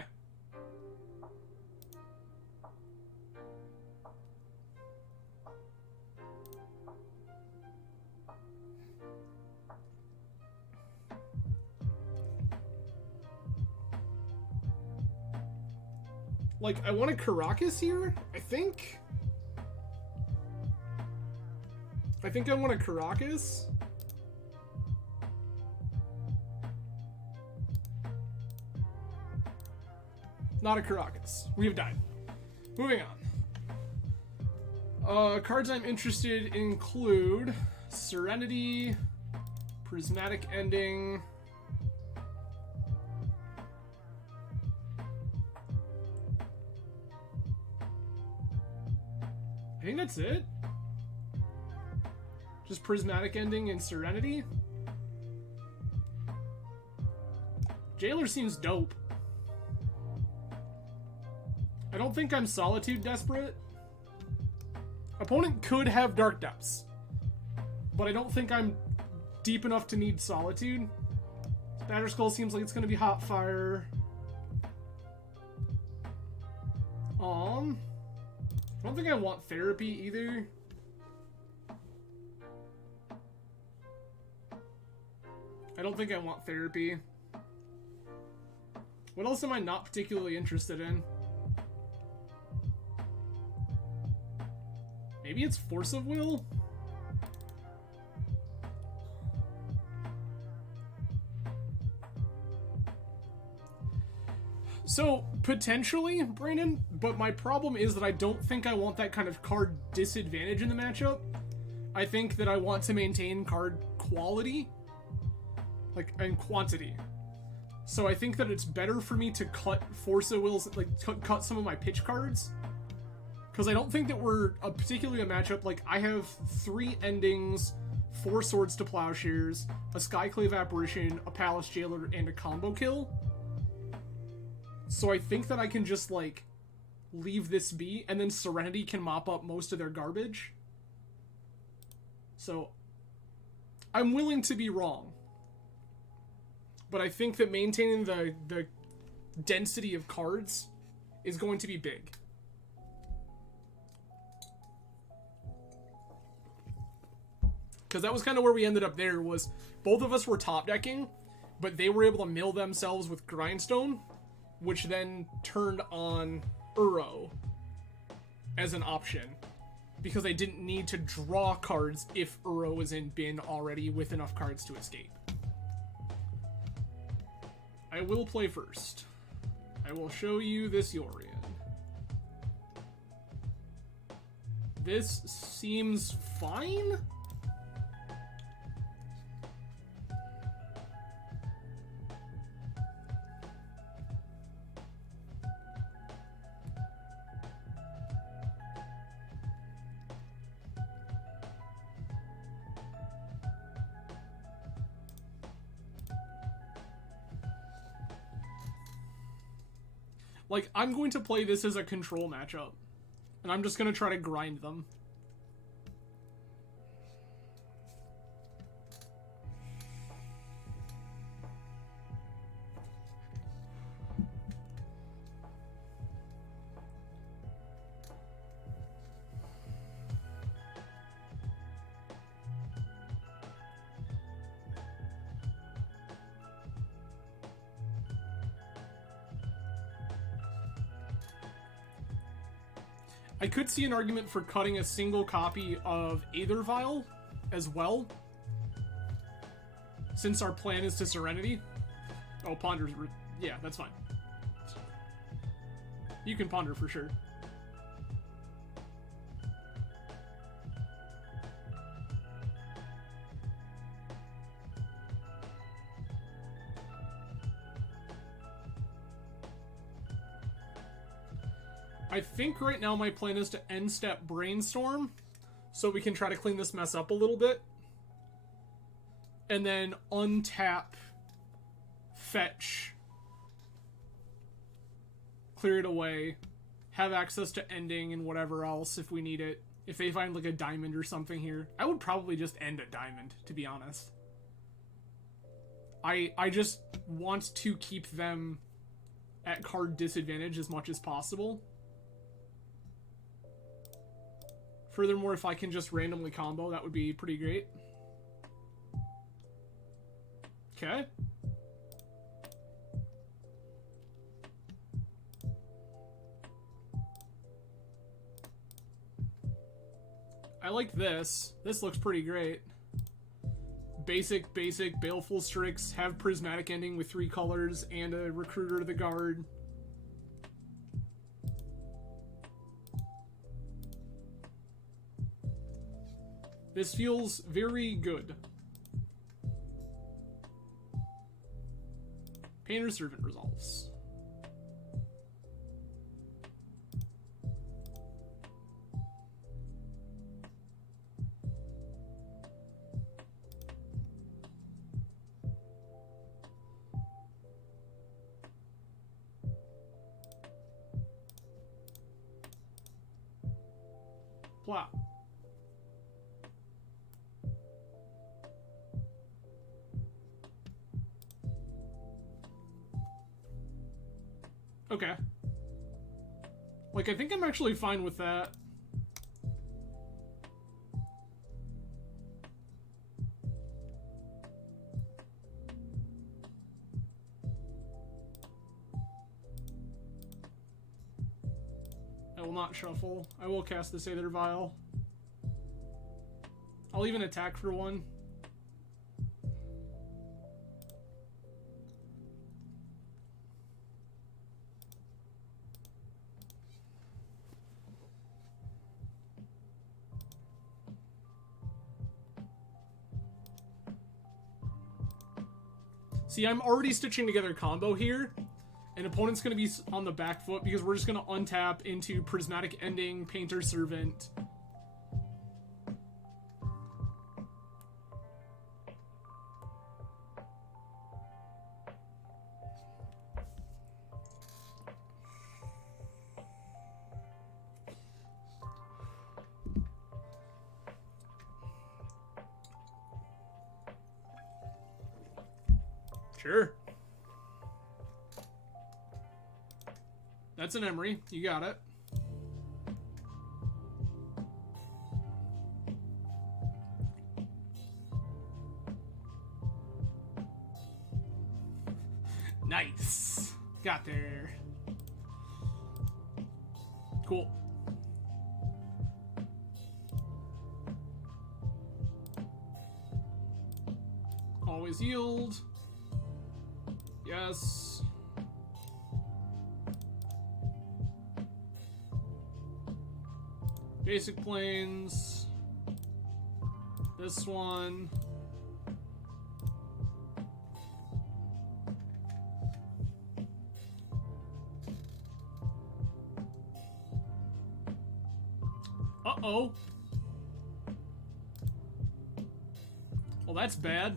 Like, I want a Caracas here, I think. I want a Caracas. Not a Caracas. We have died. Moving on. Cards I'm interested in include Serenity, Prismatic Ending, think that's it. Just Prismatic Ending and Serenity. Jailer seems dope. I don't think I'm Solitude desperate. Opponent could have Dark Depths, but I don't think I'm deep enough to need Solitude. Batter Skull seems like it's going to be Hot Fire. I don't think I want Therapy either. I don't think I want Therapy. What else am I not particularly interested in? Maybe it's Force of Will? So, potentially, Brandon, but my problem is that I don't think I want that kind of card disadvantage in the matchup. I think that I want to maintain card quality, and quantity. So I think that it's better for me to cut Force of Wills, cut some of my pitch cards. Because I don't think that we're particularly a matchup, I have 3 endings, 4 Swords to Plowshares, a Skyclave Apparition, a Palace Jailer, and a combo kill. So I think that I can just, leave this be, and then Serenity can mop up most of their garbage. So, I'm willing to be wrong. But I think that maintaining the density of cards is going to be big. Because that was kind of where we ended up there, was both of us were top decking, but they were able to mill themselves with Grindstone, which then turned on Uro as an option, because they didn't need to draw cards if Uro was in bin already with enough cards to escape. I will play first. I will show you this Yorion. This seems fine? I'm going to play this as a control matchup. And I'm just going to try to grind them. I could see an argument for cutting a single copy of Aether Vial as well, since our plan is to Serenity. Oh, Ponder's... yeah, that's fine. You can Ponder for sure. I think right now my plan is to end step Brainstorm, so we can try to clean this mess up a little bit. And then untap, fetch, clear it away, have access to ending and whatever else if we need it. If they find a diamond or something here. I would probably just end a diamond, to be honest. I just want to keep them at card disadvantage as much as possible. Furthermore, if I can just randomly combo, that would be pretty great. Okay. I like this. This looks pretty great. Basic, Baleful Strix, have Prismatic Ending with 3 colors, and a Recruiter to the Guard. This feels very good. Painter's Servant resolves. Plop. Okay. Like, I think I'm actually fine with that. I will not shuffle. I will cast this Aether Vial. I'll even attack for one. See, I'm already stitching together a combo here, and opponent's going to be on the back foot because we're just going to untap into Prismatic Ending, Painter Servant. Sure. That's an Emery. You got it. Nice. Got there. Cool. Always yield. Yes. Basic planes. This one. Uh-oh. Well, that's bad.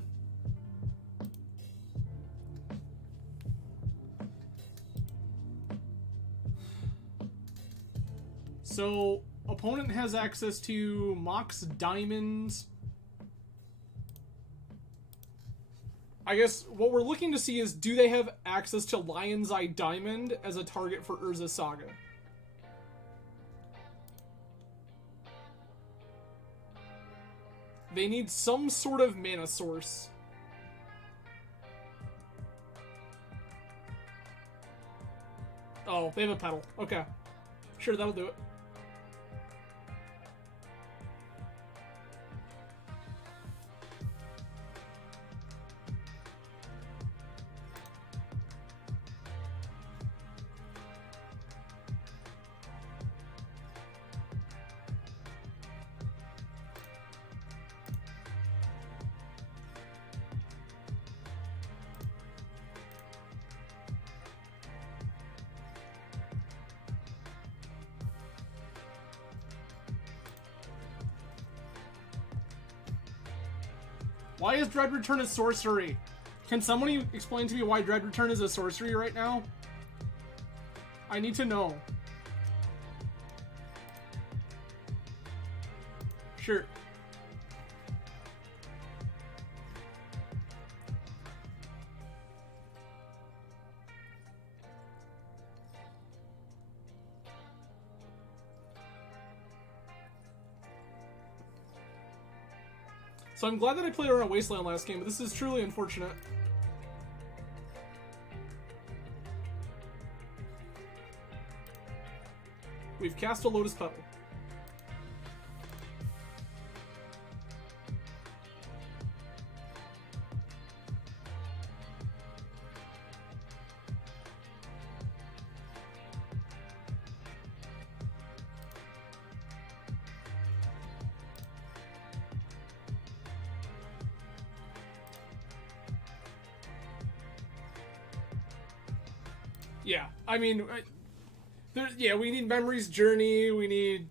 So, opponent has access to Mox Diamonds. I guess what we're looking to see is, do they have access to Lion's Eye Diamond as a target for Urza Saga? They need some sort of mana source. Oh, they have a pedal. Okay. Sure, that'll do it. Why is Dread Return a sorcery? Can somebody explain to me why Dread Return is a sorcery right now? I need to know. Sure. So I'm glad that I played around Wasteland last game, but this is truly unfortunate. We've cast a Lotus Petal. Yeah, I mean, yeah, we need Memory's Journey, we need,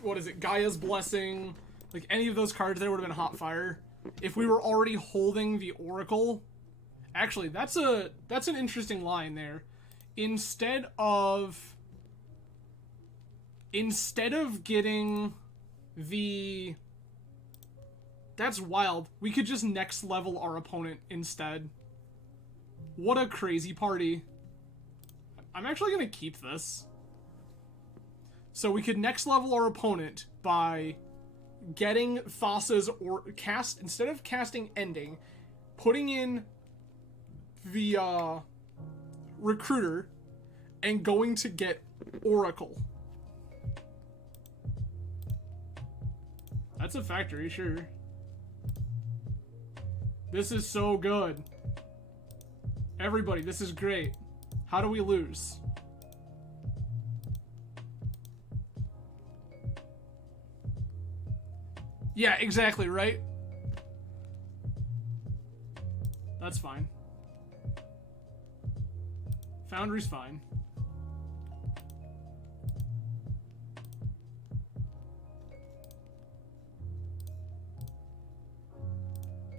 what is it, Gaia's Blessing. Like, any of those cards there would have been hot fire. If we were already holding the Oracle... Actually, that's an interesting line there. Instead of instead of getting the... That's wild. We could just next level our opponent instead. What a crazy party. I'm actually going to keep this. So we could next level our opponent by getting Thassa's or cast, instead of casting Ending, putting in the Recruiter and going to get Oracle. That's a factory, sure. This is so good. Everybody, this is great. How do we lose? Yeah, exactly, right? That's fine. Foundry's fine.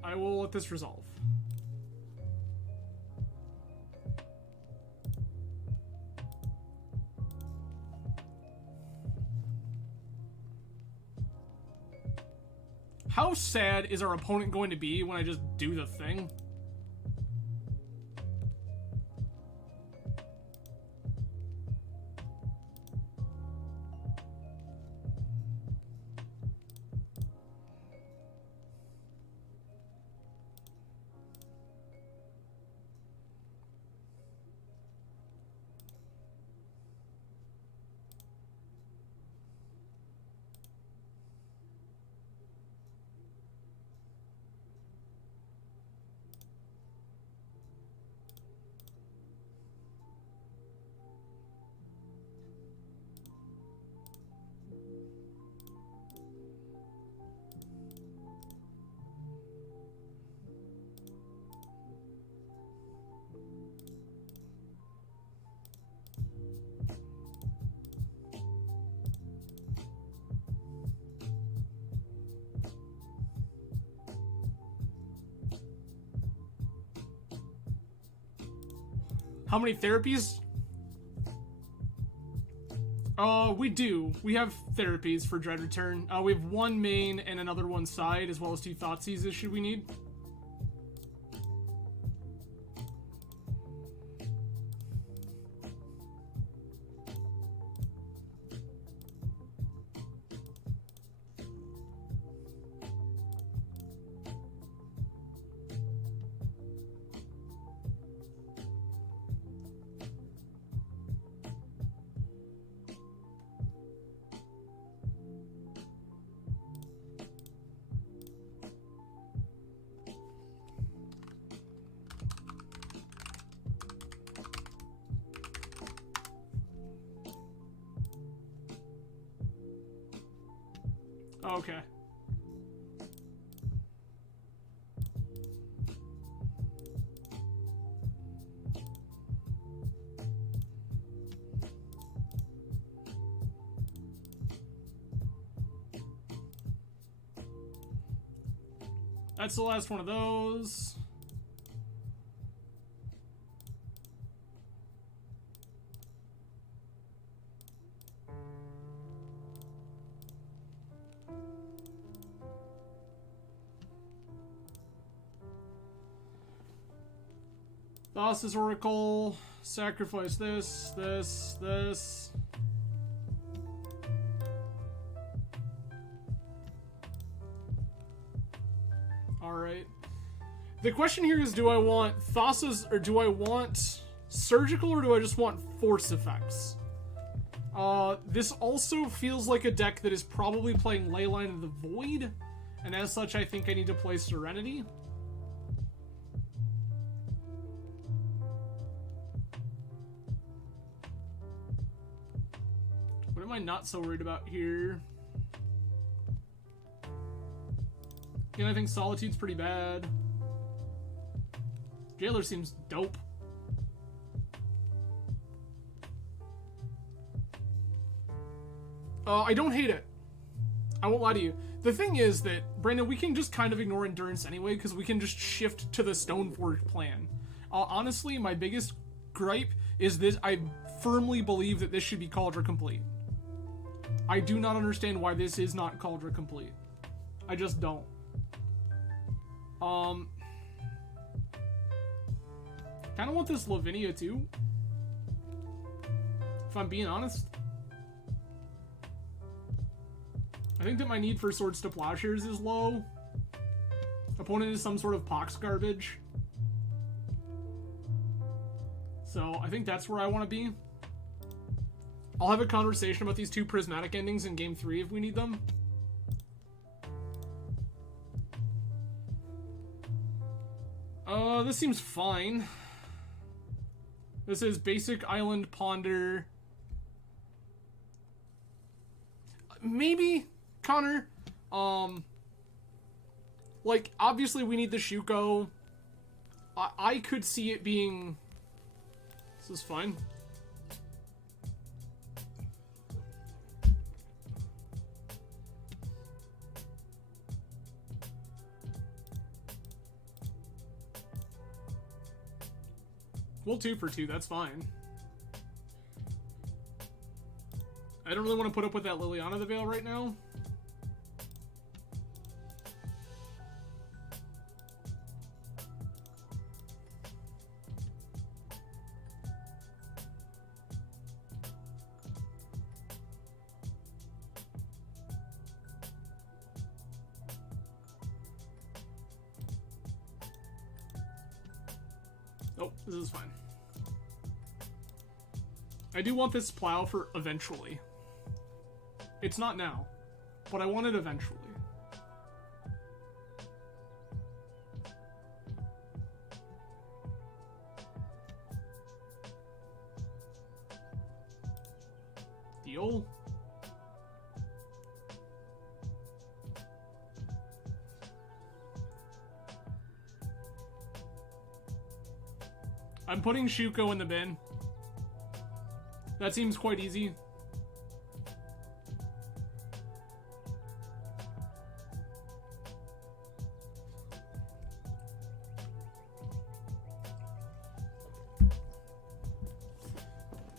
I will let this resolve. How sad is our opponent going to be when I just do the thing? How many therapies? We do. We have therapies for Dread Return. We have one main and another one side, as well as 2 Thoughtseize should we need. Okay. That's the last one of those. Thassa's Oracle, sacrifice this. Alright. The question here is, do I want Thassa's, or do I want Surgical, or do I just want Force effects? This also feels like a deck that is probably playing Leyline of the Void, and as such I think I need to play Serenity. What am I not so worried about here? Again, I think Solitude's pretty bad. Jailer seems dope. I don't hate it. I won't lie to you. The thing is that, Brandon, we can just kind of ignore Endurance anyway, because we can just shift to the Stoneforge plan. Honestly, my biggest gripe is this. I firmly believe that this should be Cauldron complete. I do not understand why this is not Cauldron complete. I just don't. Kind of want this Lavinia too. If I'm being honest. I think that my need for Swords to Plowshares is low. Opponent is some sort of pox garbage. So I think that's where I want to be. I'll have a conversation about these two prismatic endings in game 3 if we need them. This seems fine. This is basic Island Ponder. Maybe, Connor. Like, obviously we need the Shuko. I could see it being... This is fine. We'll 2 for 2, that's fine. I don't really want to put up with that Liliana the Veil right now. Oh, this is fine. I do want this plow for eventually. It's not now, but I want it eventually. Deal. I'm putting Shuko in the bin. That seems quite easy.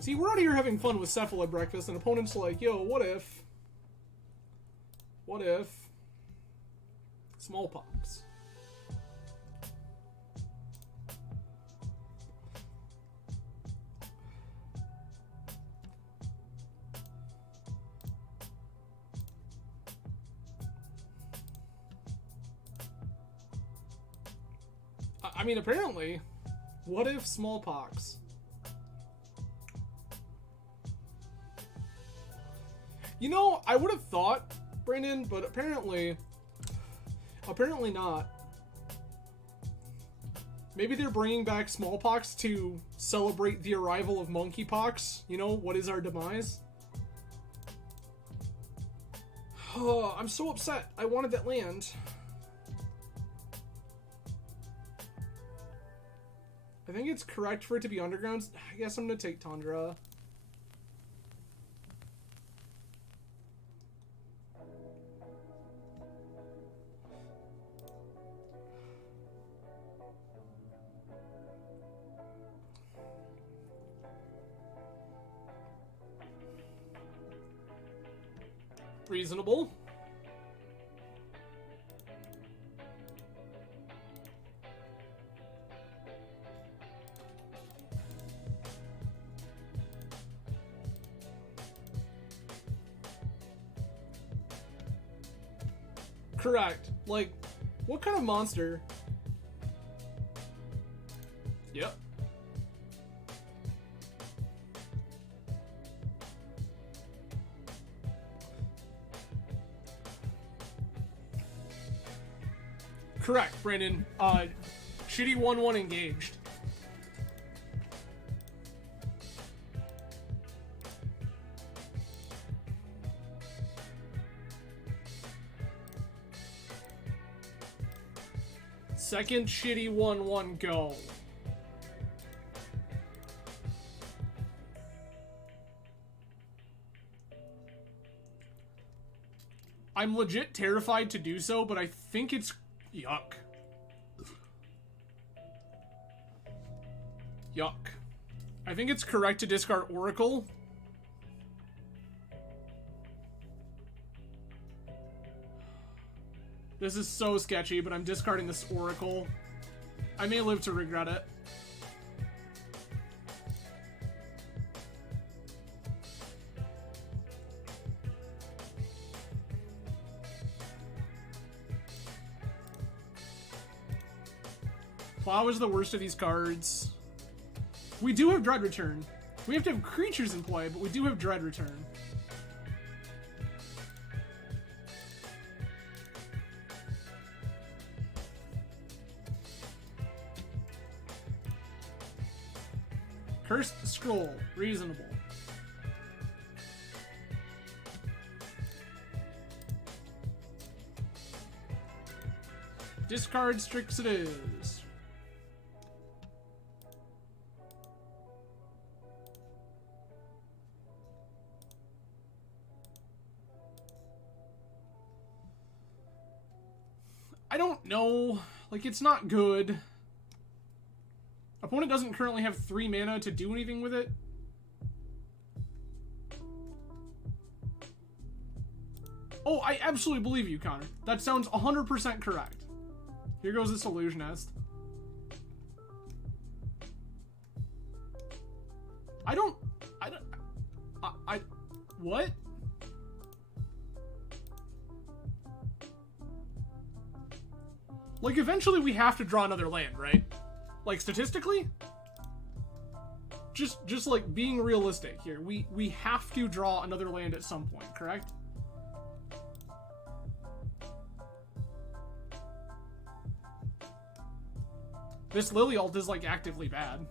See, we're out here having fun with Cephalid breakfast, and opponent's like, yo, what if... Smallpox. I mean, apparently, what if smallpox? You know, I would have thought, Brandon, but apparently not. Maybe they're bringing back smallpox to celebrate the arrival of monkeypox. You know, what is our demise? Oh, I'm so upset. I wanted that land. I think it's correct for it to be underground. I guess I'm going to take Tundra. Reasonable. Correct. Like, what kind of monster? Yep. Correct, Brandon. Shitty 1-1 engaged. Second shitty 1-1 go. I'm legit terrified to do so, but I think it's... Yuck. Yuck. I think it's correct to discard Oracle. This is so sketchy, but I'm discarding this Oracle. I may live to regret it. Plow is the worst of these cards. We do have Dread Return. We have to have creatures in play, but we do have Dread Return. Cursed Scroll. Reasonable. Discard Strix it is. I don't know. Like, it's not good. Opponent doesn't currently have 3 mana to do anything with it. Oh, I absolutely believe you, Connor. That sounds 100% correct. Here goes this Illusionist. What? Like, eventually we have to draw another land, right? Like, statistically? Just like, being realistic here. We have to draw another land at some point, correct? This Lily ult is, like, actively bad.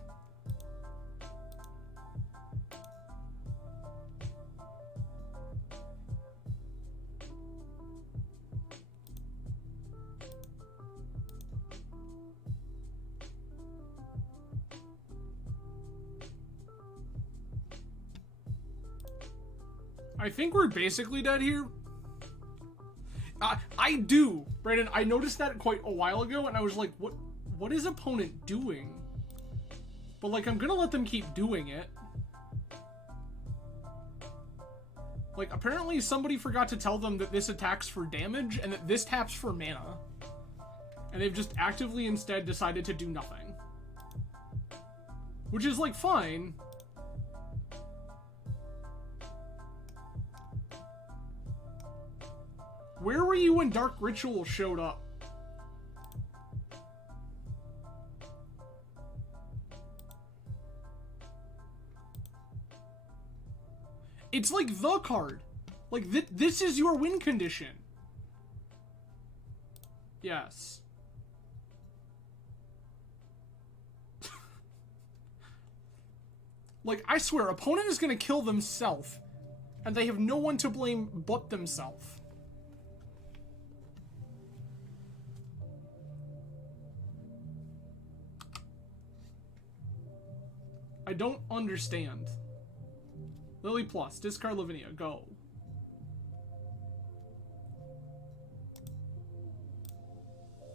I think we're basically dead here. I do, Brandon. I noticed that quite a while ago, and I was like, what is opponent doing? But, like, I'm gonna let them keep doing it. Like, apparently somebody forgot to tell them that this attacks for damage, and that this taps for mana. And they've just actively instead decided to do nothing. Which is, like, fine. Where were you when Dark Ritual showed up? It's like the card. Like, this is your win condition. Yes. Like, I swear, opponent is gonna kill themselves, and they have no one to blame but themselves. I don't understand. Lily plus, discard Lavinia, go.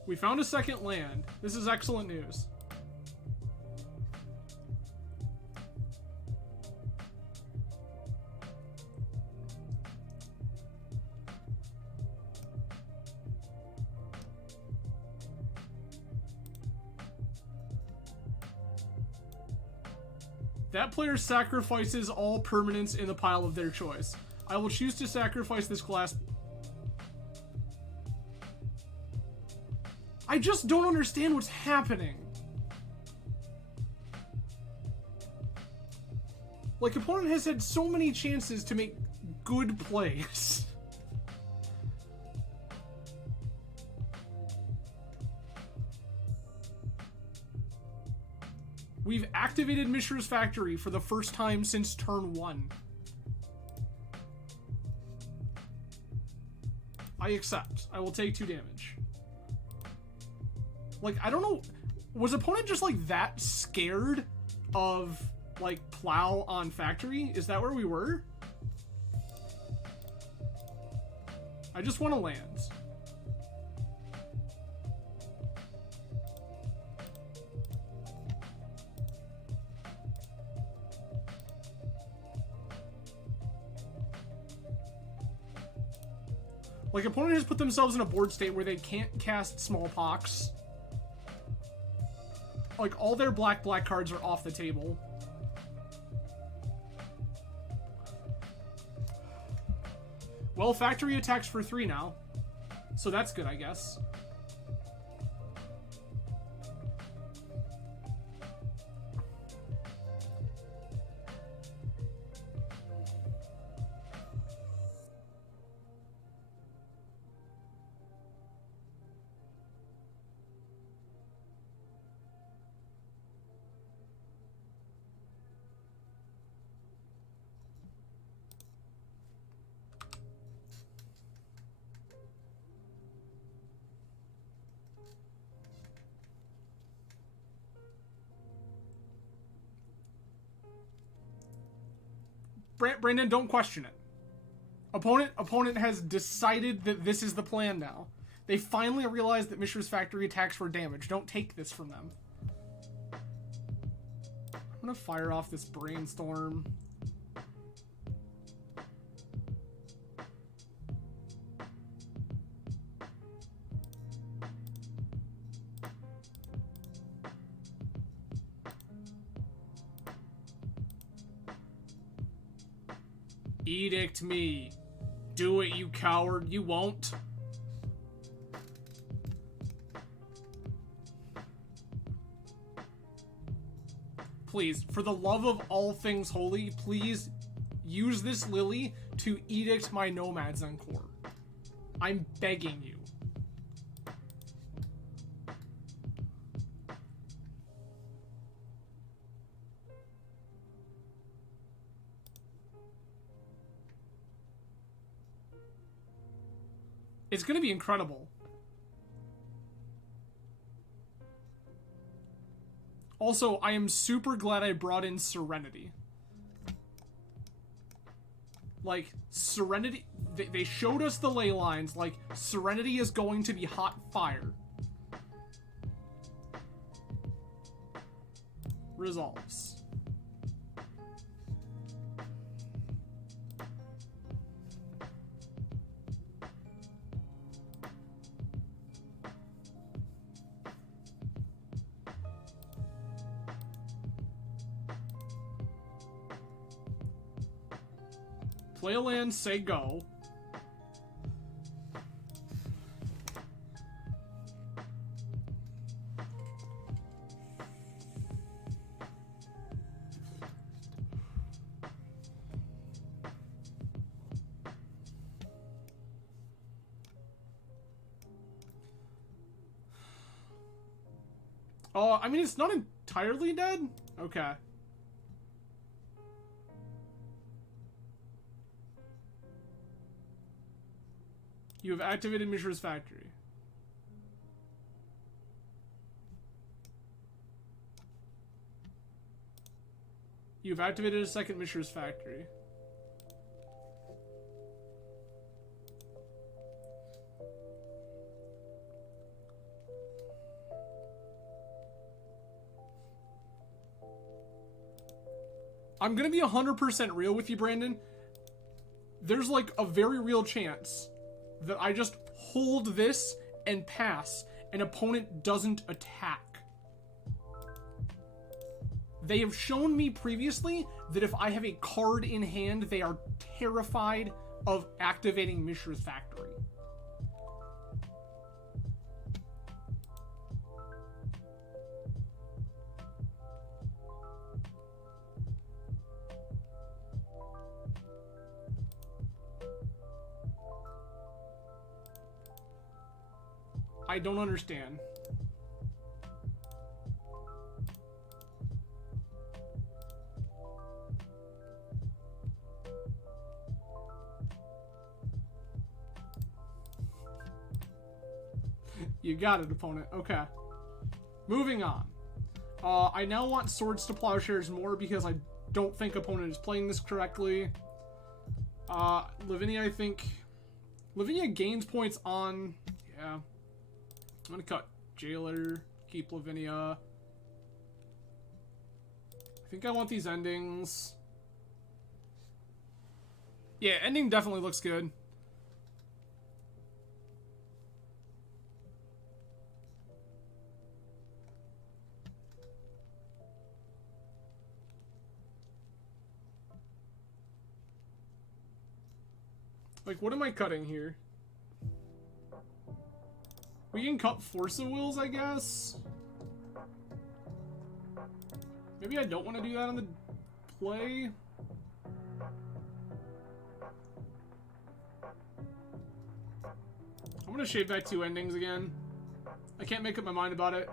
We found a second land. This is excellent news. That player sacrifices all permanents in the pile of their choice. I will choose to sacrifice this glass. I just don't understand what's happening. Like, opponent has had so many chances to make good plays. We've activated Mishra's Factory for the first time since turn 1. I accept. I will take 2 damage. Like, I don't know. Was opponent just, like, that scared of, like, Plow on Factory? Is that where we were? I just want to land. Like, opponent has put themselves in a board state where they can't cast Smallpox. Like, all their black cards are off the table. Well, factory attacks for 3 now. So that's good, I guess. Brandon, don't question it. Opponent has decided that this is the plan now. They finally realized that Mishra's factory attacks for damage. Don't take this from them. I'm gonna fire off this brainstorm. Edict me. Do it, you coward. You won't. Please, for the love of all things holy, please use this Lily to edict my Nomads Encore. I'm begging you. It's gonna be incredible. Also, I am super glad I brought in Serenity. Like, Serenity... They showed us the ley lines, like, Serenity is going to be hot fire. Resolves. Play a land, say go. Oh, I mean, it's not entirely dead? Okay. You have activated Mishra's factory. You've activated a second Mishra's factory. I'm gonna be 100% real with you, Brandon. There's like a very real chance that I just hold this and pass, and opponent doesn't attack. They have shown me previously that if I have a card in hand, they are terrified of activating Mishra's factory. I don't understand. You got it, opponent. Okay. Moving on. I now want Swords to Plowshares more because I don't think opponent is playing this correctly. Lavinia, I think... Lavinia gains points on... Yeah. I'm gonna cut Jailer, keep Lavinia. I think I want these endings. Yeah, ending definitely looks good. Like, what am I cutting here? We can cut Force of Wills, I guess. Maybe I don't want to do that on the play. I'm gonna shave back 2 endings again. I can't make up my mind about it.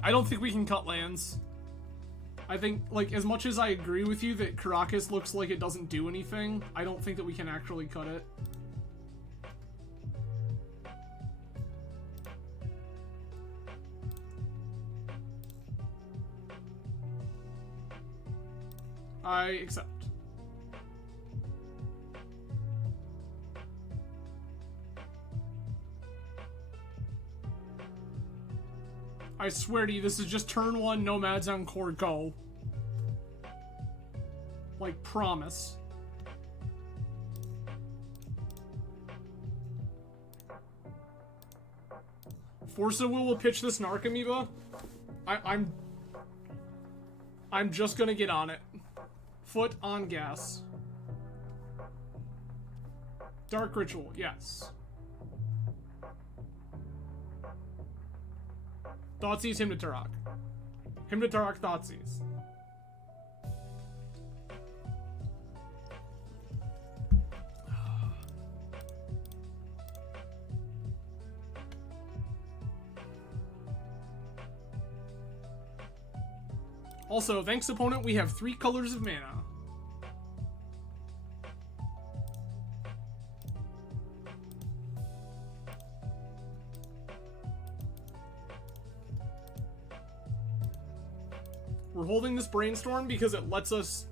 I don't think we can cut lands. I think, like, as much as I agree with you that Caracas looks like it doesn't do anything, I don't think that we can actually cut it. I accept. I swear to you, this is just turn 1, Nomads Encore, go. Like, promise. Force of Will will pitch this Narc Amoeba. I'm just gonna get on it. Foot on gas. Dark Ritual, yes. Thoughtseize, Hymn to Turok. Hymn to Turok, Thoughtseize. Also, thanks opponent, we have 3 colors of mana. We're holding this Brainstorm because it lets us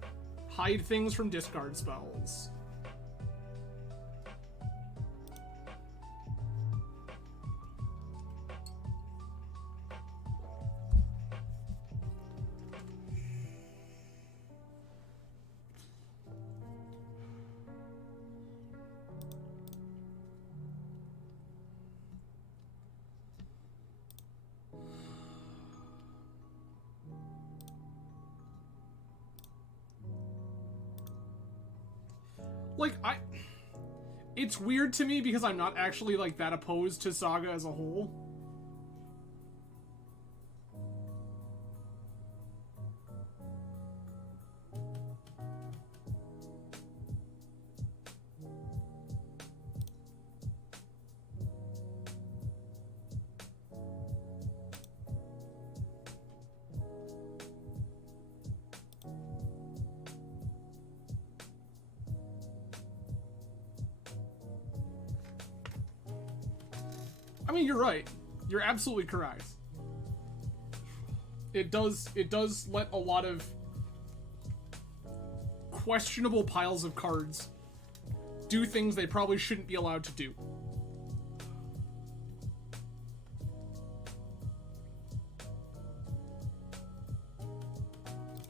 hide things from discard spells. Like, it's weird to me because I'm not actually, like, that opposed to Saga as a whole. I mean, you're right. You're absolutely correct. It does let a lot of questionable piles of cards do things they probably shouldn't be allowed to do.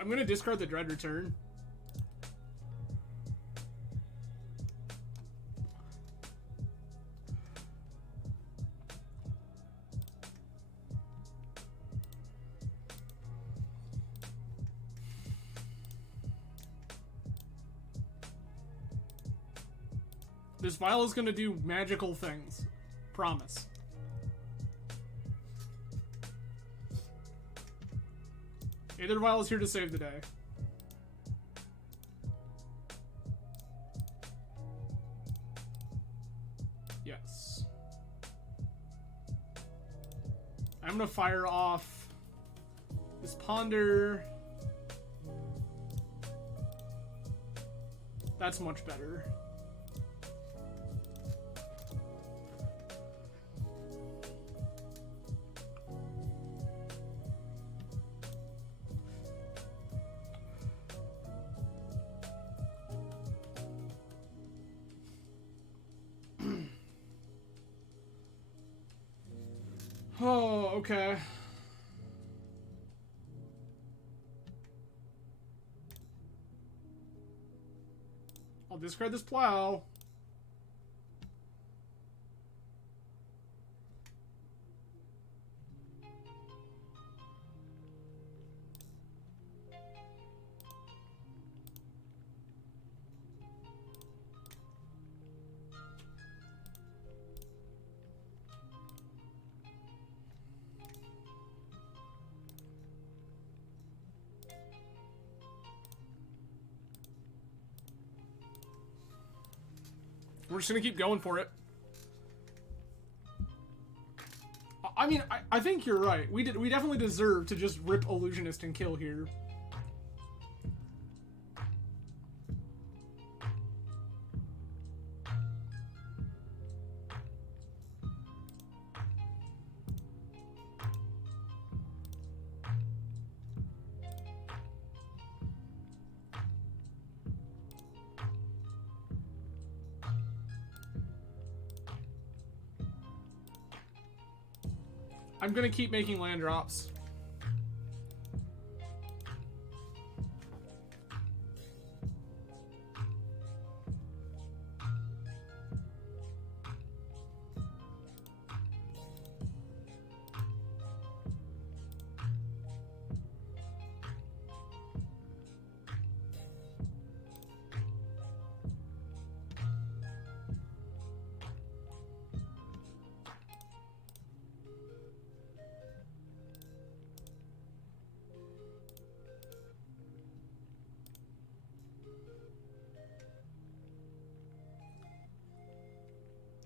I'm gonna discard the Dread Return. This vial is gonna do magical things. Promise. Aether Vial is here to save the day. Yes. I'm gonna fire off this Ponder. That's much better. Oh, okay. I'll discard this plow. We're just gonna keep going for it. I mean, I think you're right. We definitely deserve to just rip Illusionist and kill here. I'm gonna keep making land drops.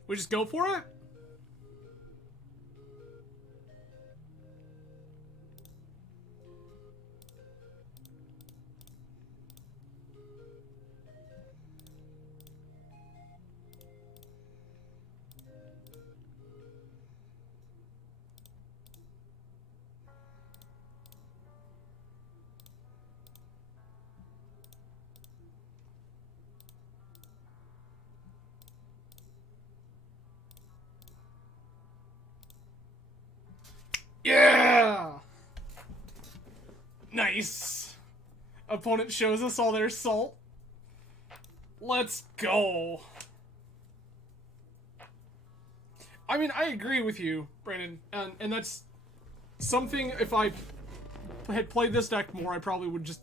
We just go for it? Yeah! Nice. Opponent shows us all their salt. Let's go. I mean, I agree with you, Brandon, and that's something. If I had played this deck more, I probably would just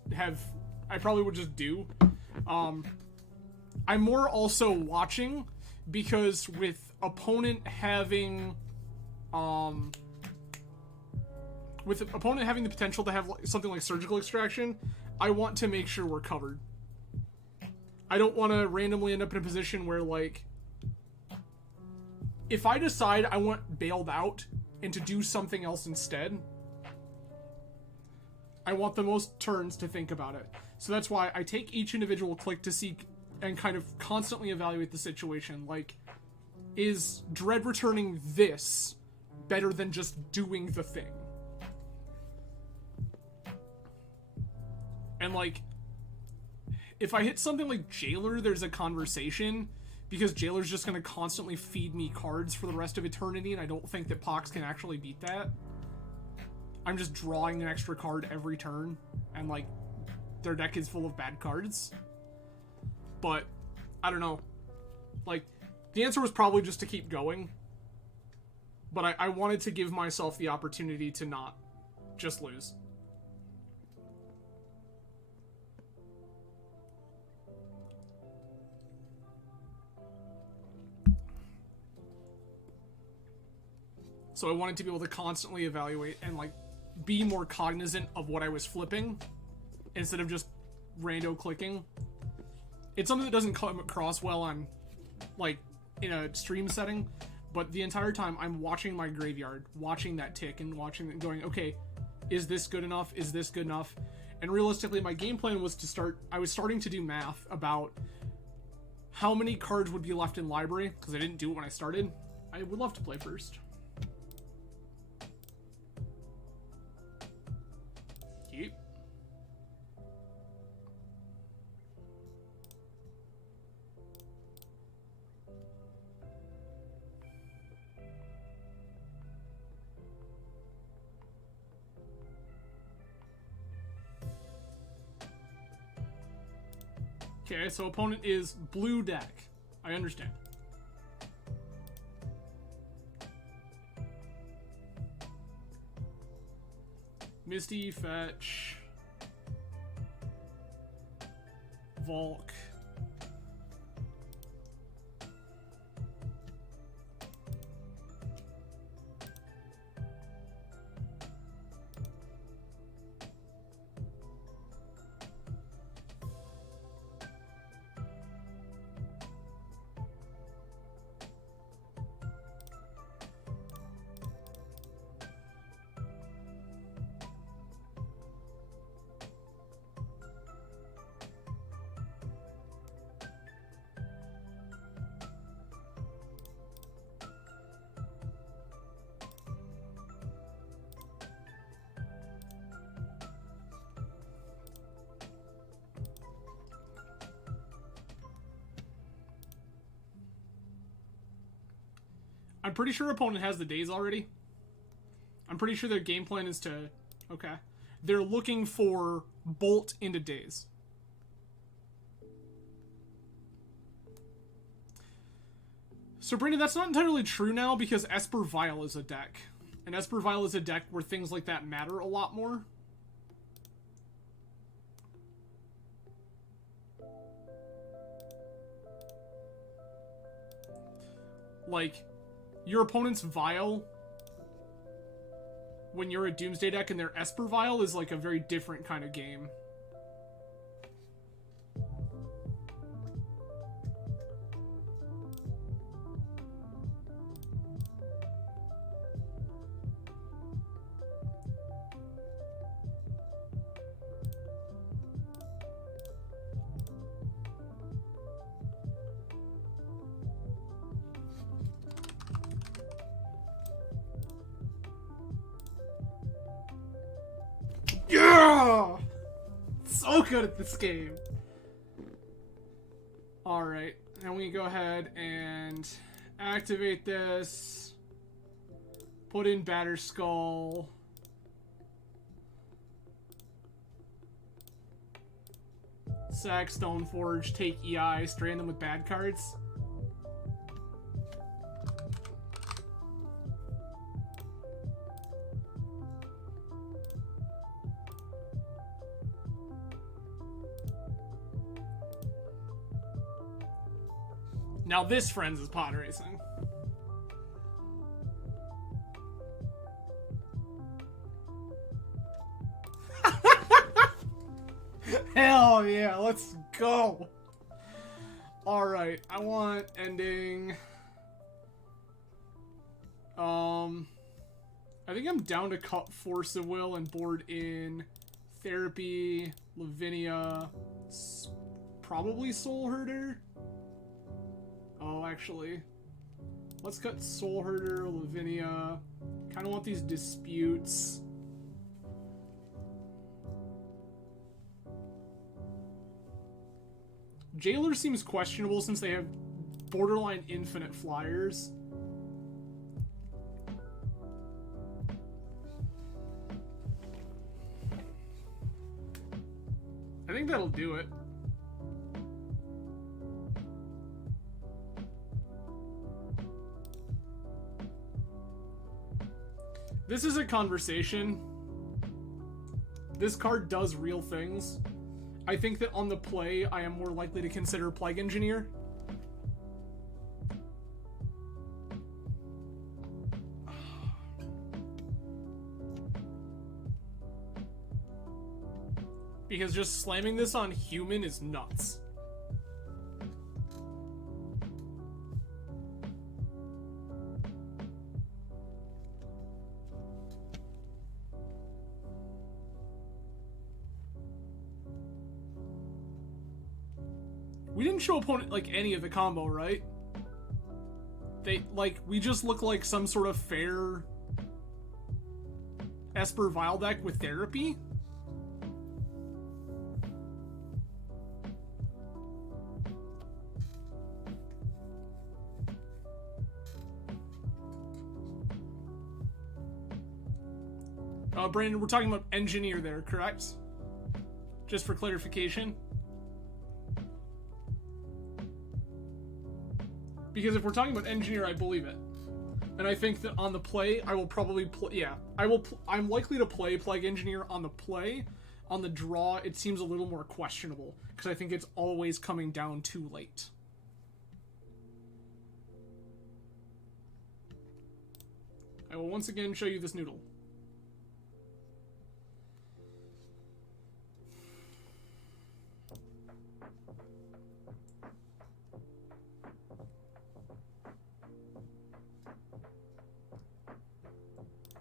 do. I'm more also watching because with opponent having the potential to have something like surgical extraction, I want to make sure we're covered. I don't want to randomly end up in a position where, like, if I decide I want bailed out and to do something else instead, I want the most turns to think about it. So that's why I take each individual click to seek and kind of constantly evaluate the situation. Like, is Dread returning this better than just doing the thing? And, like, if I hit something like Jailer, there's a conversation, because Jailer's just going to constantly feed me cards for the rest of eternity, and I don't think that Pox can actually beat that. I'm just drawing an extra card every turn, and, like, their deck is full of bad cards. But, I don't know. Like, the answer was probably just to keep going, but I wanted to give myself the opportunity to not just lose. So I wanted to be able to constantly evaluate and, like, be more cognizant of what I was flipping instead of just rando clicking. It's something that doesn't come across well on, like, in a stream setting, but the entire time I'm watching my graveyard, watching that tick and watching it going, okay, is this good enough? Is this good enough? And realistically, my game plan was I was starting to do math about how many cards would be left in library, because I didn't do it when I started. I would love to play first. Yep. Okay, so opponent is blue deck. I understand. Misty, fetch. Volk. I'm pretty sure opponent has the days already. I'm pretty sure their game plan is to... Okay. They're looking for bolt into days. So, Brandon, that's not entirely true now because Esper Vial is a deck. And Esper Vial is a deck where things like that matter a lot more. Like, your opponent's Vial, when you're a Doomsday deck and their Esper Vial, is like a very different kind of game. Yeah! So good at this game. Alright, now we go ahead and activate this. Put in Batterskull. Sack Stoneforge, take EI, strand them with bad cards. Now this, friends, is pod racing. Hell yeah, let's go. Alright, I want ending. I think I'm down to cut Force of Will and board in Therapy, Lavinia, probably Soul Herder. Oh, actually, let's cut Soul Herder, Lavinia. Kind of want these disputes. Jailer seems questionable since they have borderline infinite flyers. I think that'll do it. This is a conversation. This card does real things. I think that on the play, I am more likely to consider Plague Engineer. Because just slamming this on human is nuts. We didn't show opponent, like, any of the combo, right? They, like, we just look like some sort of fair Esper Vial deck with Therapy? Brandon, we're talking about Engineer there, correct? Just for clarification. Because if we're talking about Engineer, I believe it. And I think that on the play, I will probably play... Yeah, I'm likely to play Plague Engineer on the play. On the draw, it seems a little more questionable. Because I think it's always coming down too late. I will once again show you this noodle.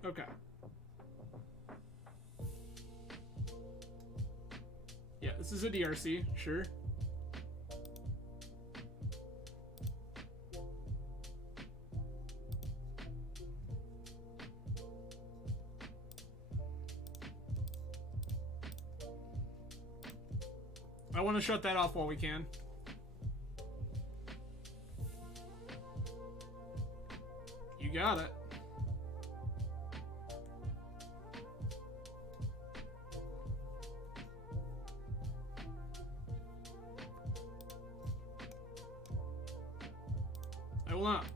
Okay. Yeah, this is a DRC, sure. I want to shut that off while we can. You got it. I will not.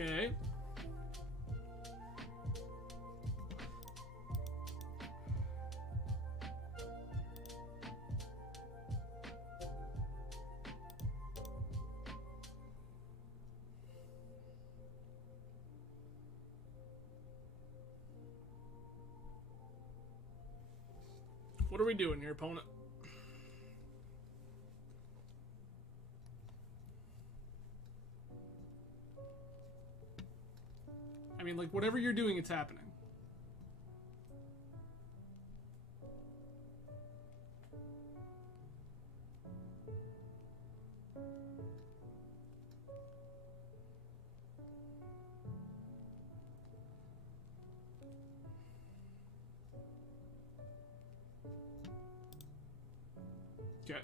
Okay. What are we doing here, opponent? I mean, like, whatever you're doing, it's happening. Okay.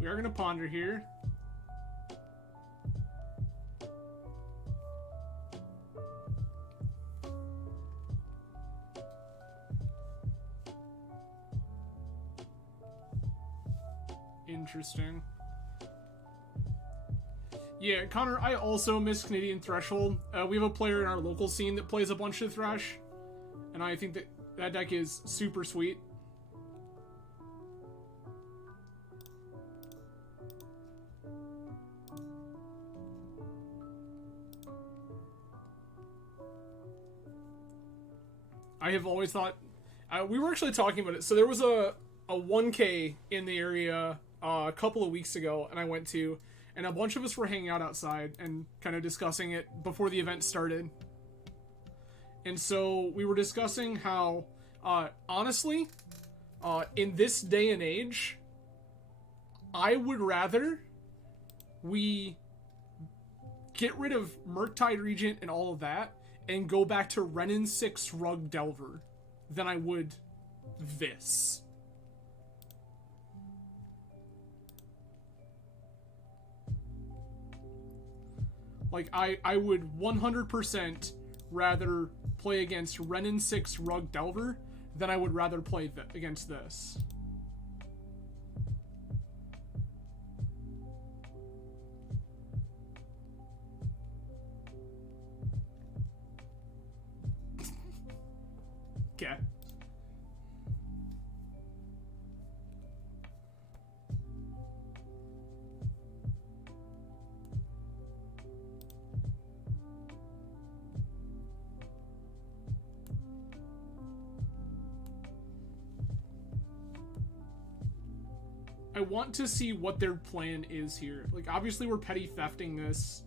We are going to ponder here. Interesting. Yeah, Connor, I also miss Canadian Threshold. We have a player in our local scene that plays a bunch of Thresh, and I think that that deck is super sweet. I have always thought... we were actually talking about it. So there was a 1K in the area a couple of weeks ago, and I went to, and a bunch of us were hanging out outside and kind of discussing it before the event started. And so we were discussing how, honestly, in this day and age, I would rather we get rid of Murktide Regent and all of that, and go back to Renin 6 Rug Delver than I would this. Like, I would 100% rather play against Renin 6 Rug Delver than I would rather play against this. Okay. I want to see what their plan is here. Like, obviously we're petty thefting this.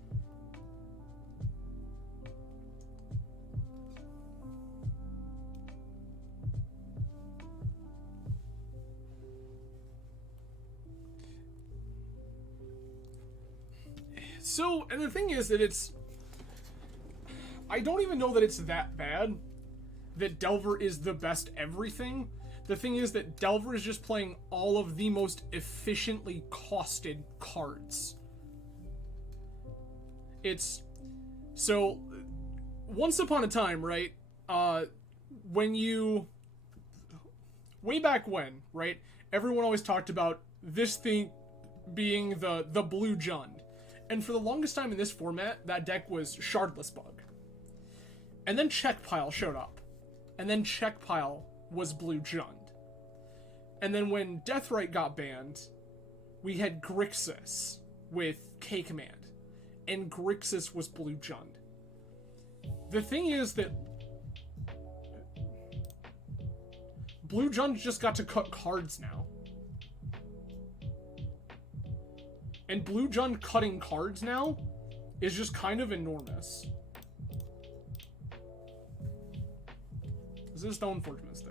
So, and the thing is that it's... I don't even know that it's that bad that Delver is the best everything. The thing is that Delver is just playing all of the most efficiently costed cards. It's... So, once upon a time, right, when you... Way back when, right? Everyone always talked about this thing being the Blue Jund. And for the longest time in this format, that deck was Shardless Bug. And then Check Pile showed up. And then Check Pile was Blue Jund. And then when Deathrite got banned, we had Grixis with K-Command. And Grixis was Blue Jund. The thing is that Blue Jund just got to cut cards now. And Blue Jund cutting cards now is just kind of enormous. This is the unfortunate mistake.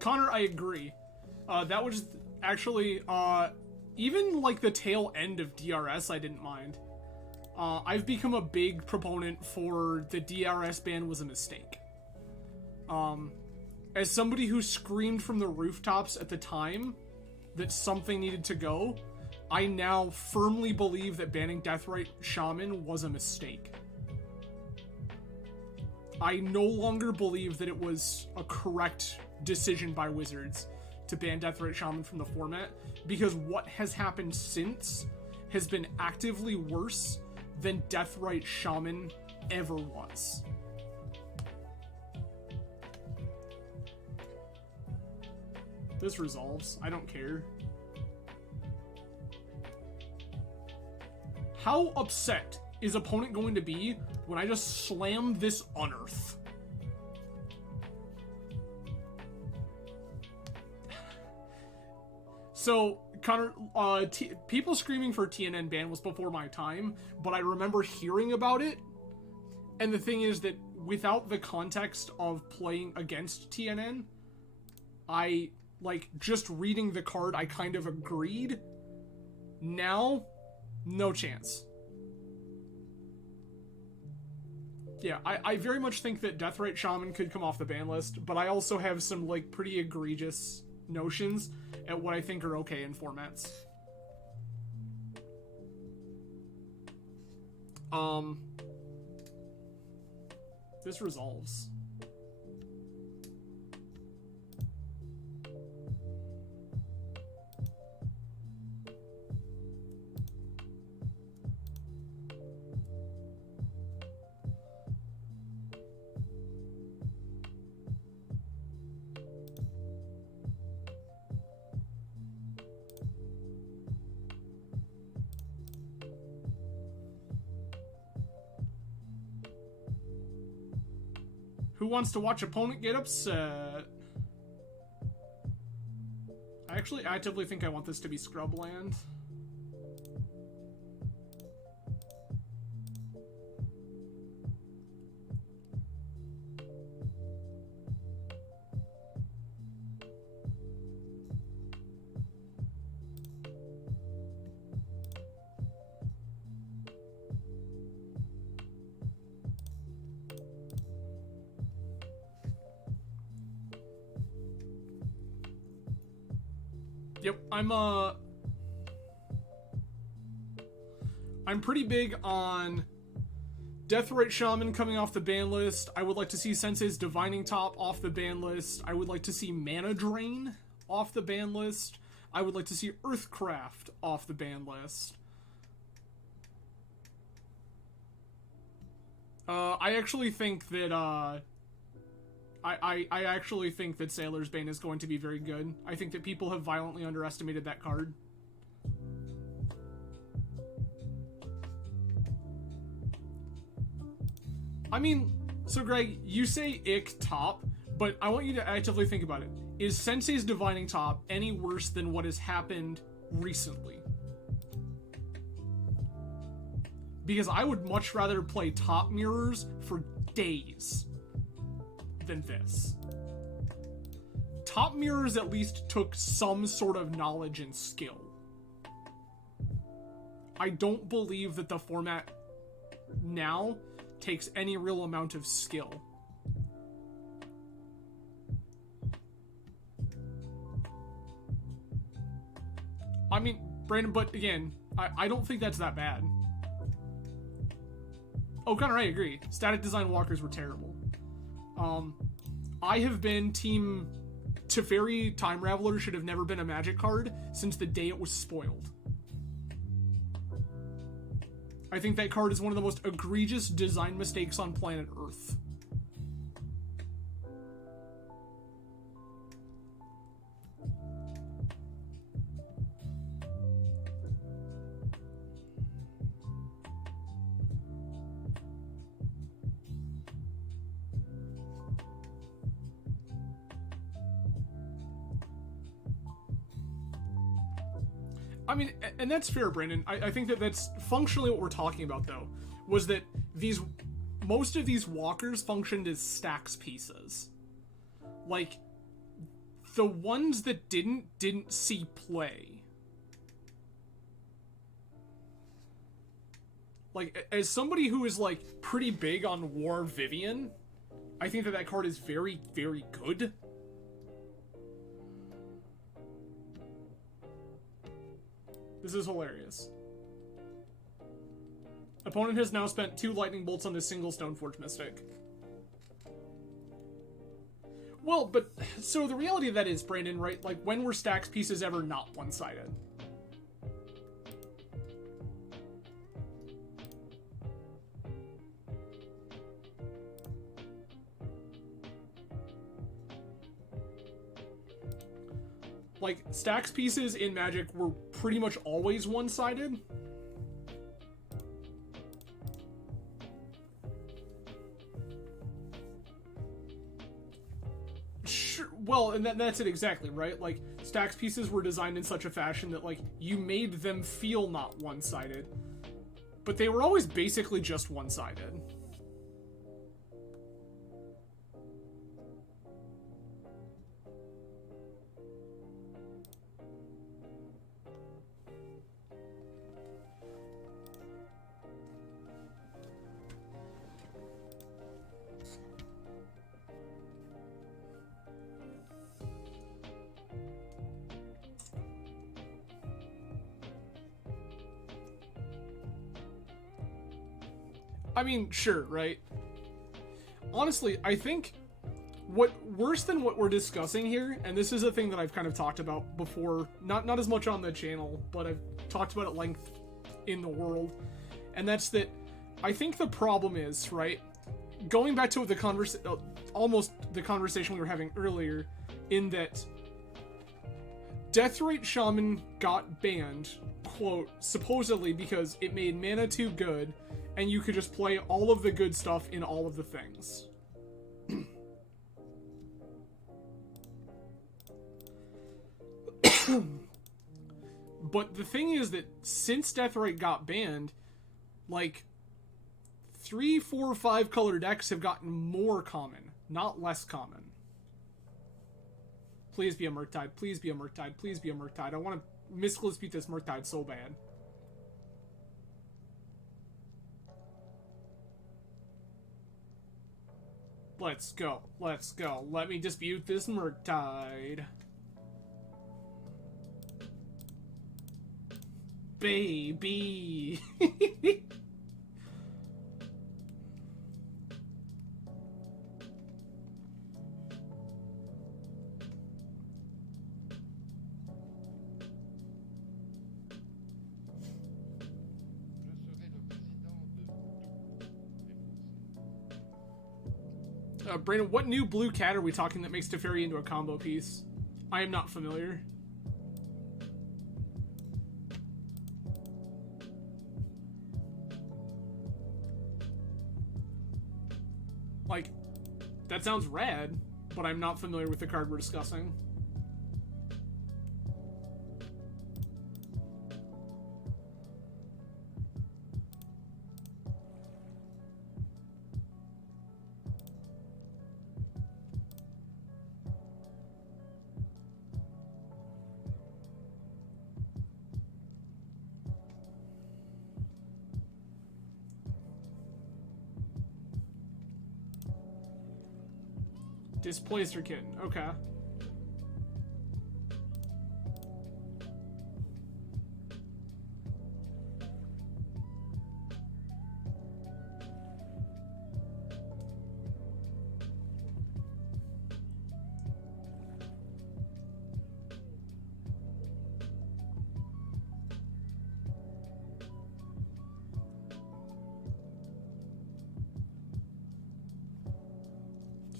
Connor, I agree. That was actually, even like the tail end of DRS, I didn't mind. I've become a big proponent for the DRS ban was a mistake. As somebody who screamed from the rooftops at the time that something needed to go, I now firmly believe that banning Deathrite Shaman was a mistake. I no longer believe that it was a correct decision by Wizards to ban Deathrite Shaman from the format, because what has happened since has been actively worse than Deathrite Shaman ever was. This resolves. I don't care. How upset is opponent going to be when I just slam this Unearth? So, Connor, people screaming for TNN ban was before my time, but I remember hearing about it. And the thing is that without the context of playing against TNN, I, like, just reading the card, I kind of agreed. Now, no chance. Yeah, I very much think that Deathrite Shaman could come off the ban list, but I also have some, like, pretty egregious notions at what I think are okay in formats. This resolves. Who wants to watch opponent get upset? I actually actively think I want this to be Scrubland. Yep, I'm pretty big on Deathrite Shaman coming off the ban list. I would like to see Sensei's Divining Top off the ban list. I would like to see Mana Drain off the ban list. I would like to see Earthcraft off the ban list. I actually think that, I actually think that Sailor's Bane is going to be very good. I think that people have violently underestimated that card. I mean, so Greg, you say ick top, but I want you to actively think about it. Is Sensei's Divining Top any worse than what has happened recently? Because I would much rather play top mirrors for days than this. top mirrors at least took some sort of knowledge and skill. I don't believe that the format now takes any real amount of skill. I mean, Brandon, but again, I don't think that's that bad. Oh, Connor, I agree. Static design walkers were terrible. I have been team Teferi Time Raveler should have never been a Magic card since the day it was spoiled. I think that card is one of the most egregious design mistakes on planet Earth. I mean, and that's fair, Brandon. I think that that's functionally what we're talking about, though, was that most of these walkers functioned as stacks pieces. Like, the ones that didn't see play. Like, as somebody who is, like, pretty big on War Vivian, I think that card is very, very good. This is hilarious. Opponent has now spent 2 lightning bolts on this single Stoneforge Mystic. Well, but, so the reality of that is, Brandon, right? Like, when were stacks pieces ever not one-sided? Like, stacks pieces in Magic were pretty much always one-sided. Sure, well, and that's it exactly, right? Like, stacks pieces were designed in such a fashion that, like, you made them feel not one-sided. But they were always basically just one-sided. I mean, sure, right? Honestly, I think worse than what we're discussing here, and this is a thing that I've kind of talked about before, not as much on the channel, but I've talked about at length in the world, and that's that I think the problem is, right, going back to almost the conversation we were having earlier, in that Deathrite Shaman got banned, quote, supposedly because it made mana too good, and you could just play all of the good stuff in all of the things. But the thing is that since Deathrite got banned, like, 3, 4, 5 color decks have gotten more common, not less common. Please be a Murktide, please be a Murktide, please be a Murktide. I want to mystical dispute this Murktide so bad. Let's go. Let's go. Let me dispute this Murktide. Baby. Brandon, what new blue cat are we talking that makes Teferi into a combo piece? I am not familiar. Like, that sounds rad, but I'm not familiar with the card we're discussing. Displacer Kitten. Okay.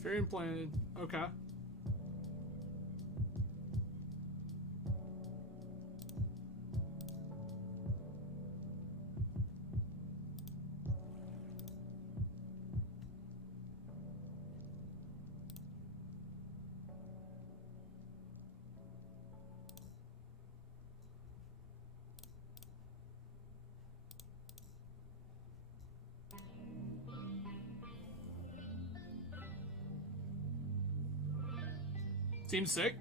Very implanted. Okay. Seems sick.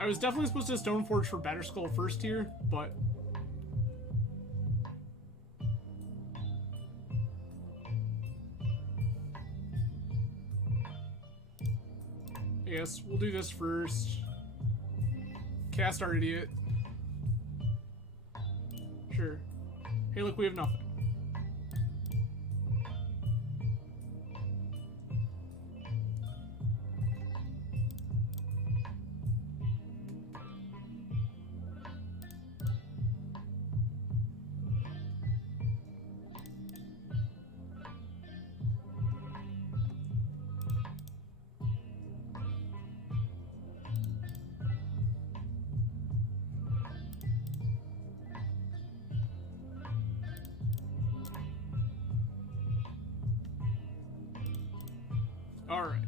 I was definitely supposed to Stoneforge for Batterskull first here, but I guess we'll do this first. Cast our idiot. Sure. Hey, look, we have nothing. All right.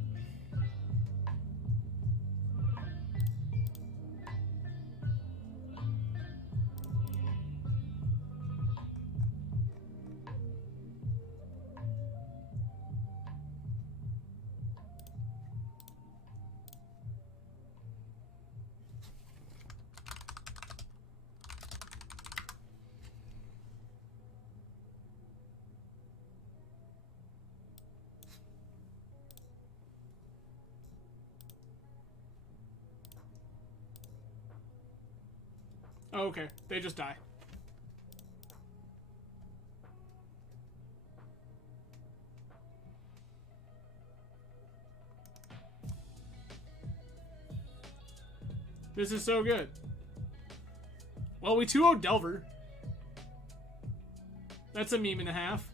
Oh, okay, they just die. This is so good. Well, we 2-0'd Delver. That's a meme and a half.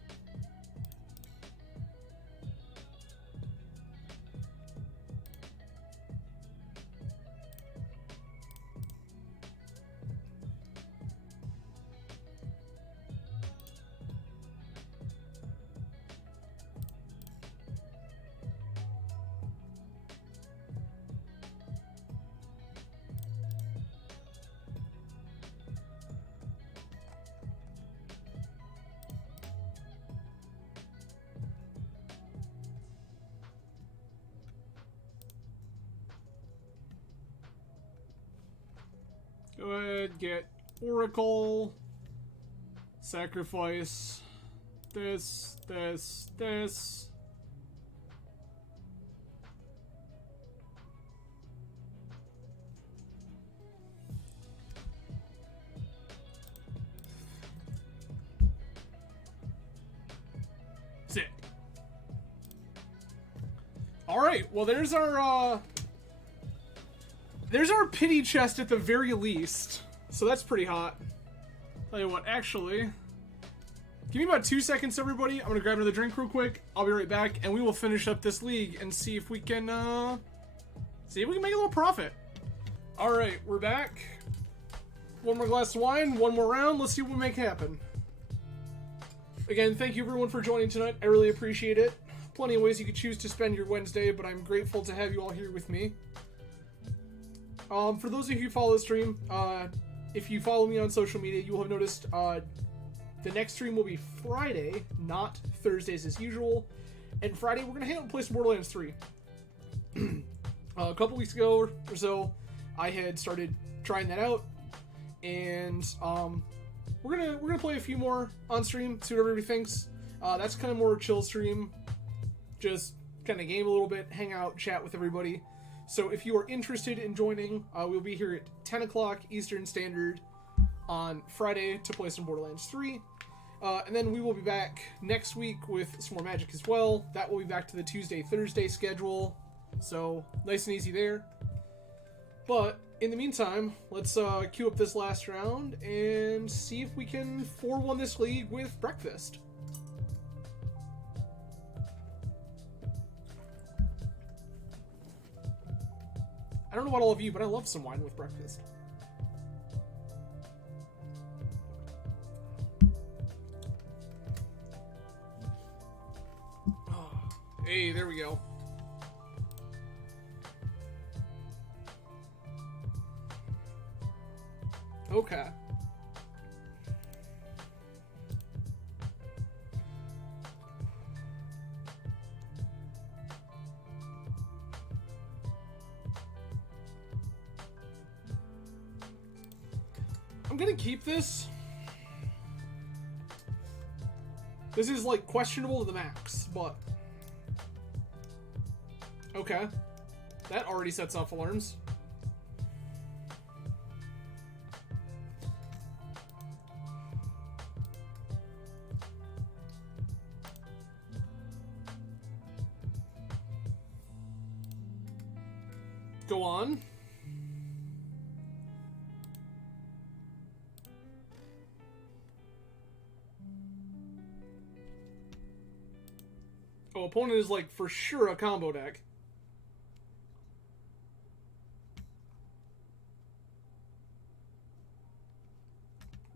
Go ahead, get Oracle, sacrifice this. Sick. Alright, well there's our pity chest at the very least. So that's pretty hot. Tell you what, actually, give me about 2 seconds, everybody. I'm gonna grab another drink real quick. I'll be right back, and we will finish up this league and see if we can make a little profit. All right, we're back. One more glass of wine, one more round. Let's see what we make happen. Again, thank you everyone for joining tonight. I really appreciate it. Plenty of ways you could choose to spend your Wednesday, but I'm grateful to have you all here with me. For those of you who follow the stream, if you follow me on social media, you will have noticed the next stream will be Friday, not Thursdays as usual. And Friday, we're going to hang out and play some Borderlands 3. A couple weeks ago or so, I had started trying that out, and we're gonna play a few more on stream, see what everybody thinks. That's kind of more a chill stream, just kind of game a little bit, hang out, chat with everybody. So if you are interested in joining, we'll be here at 10 o'clock Eastern Standard on Friday to play some Borderlands 3. And then we will be back next week with some more Magic as well. That will be back to the Tuesday-Thursday schedule. So, nice and easy there. But, in the meantime, let's queue up this last round and see if we can 4-1 this league with breakfast. I don't know about all of you, but I love some wine with breakfast. Hey, there we go. Okay. I'm gonna keep this. This is like questionable to the max, but okay. That already sets off alarms. Go on. Oh, opponent is like for sure a combo deck.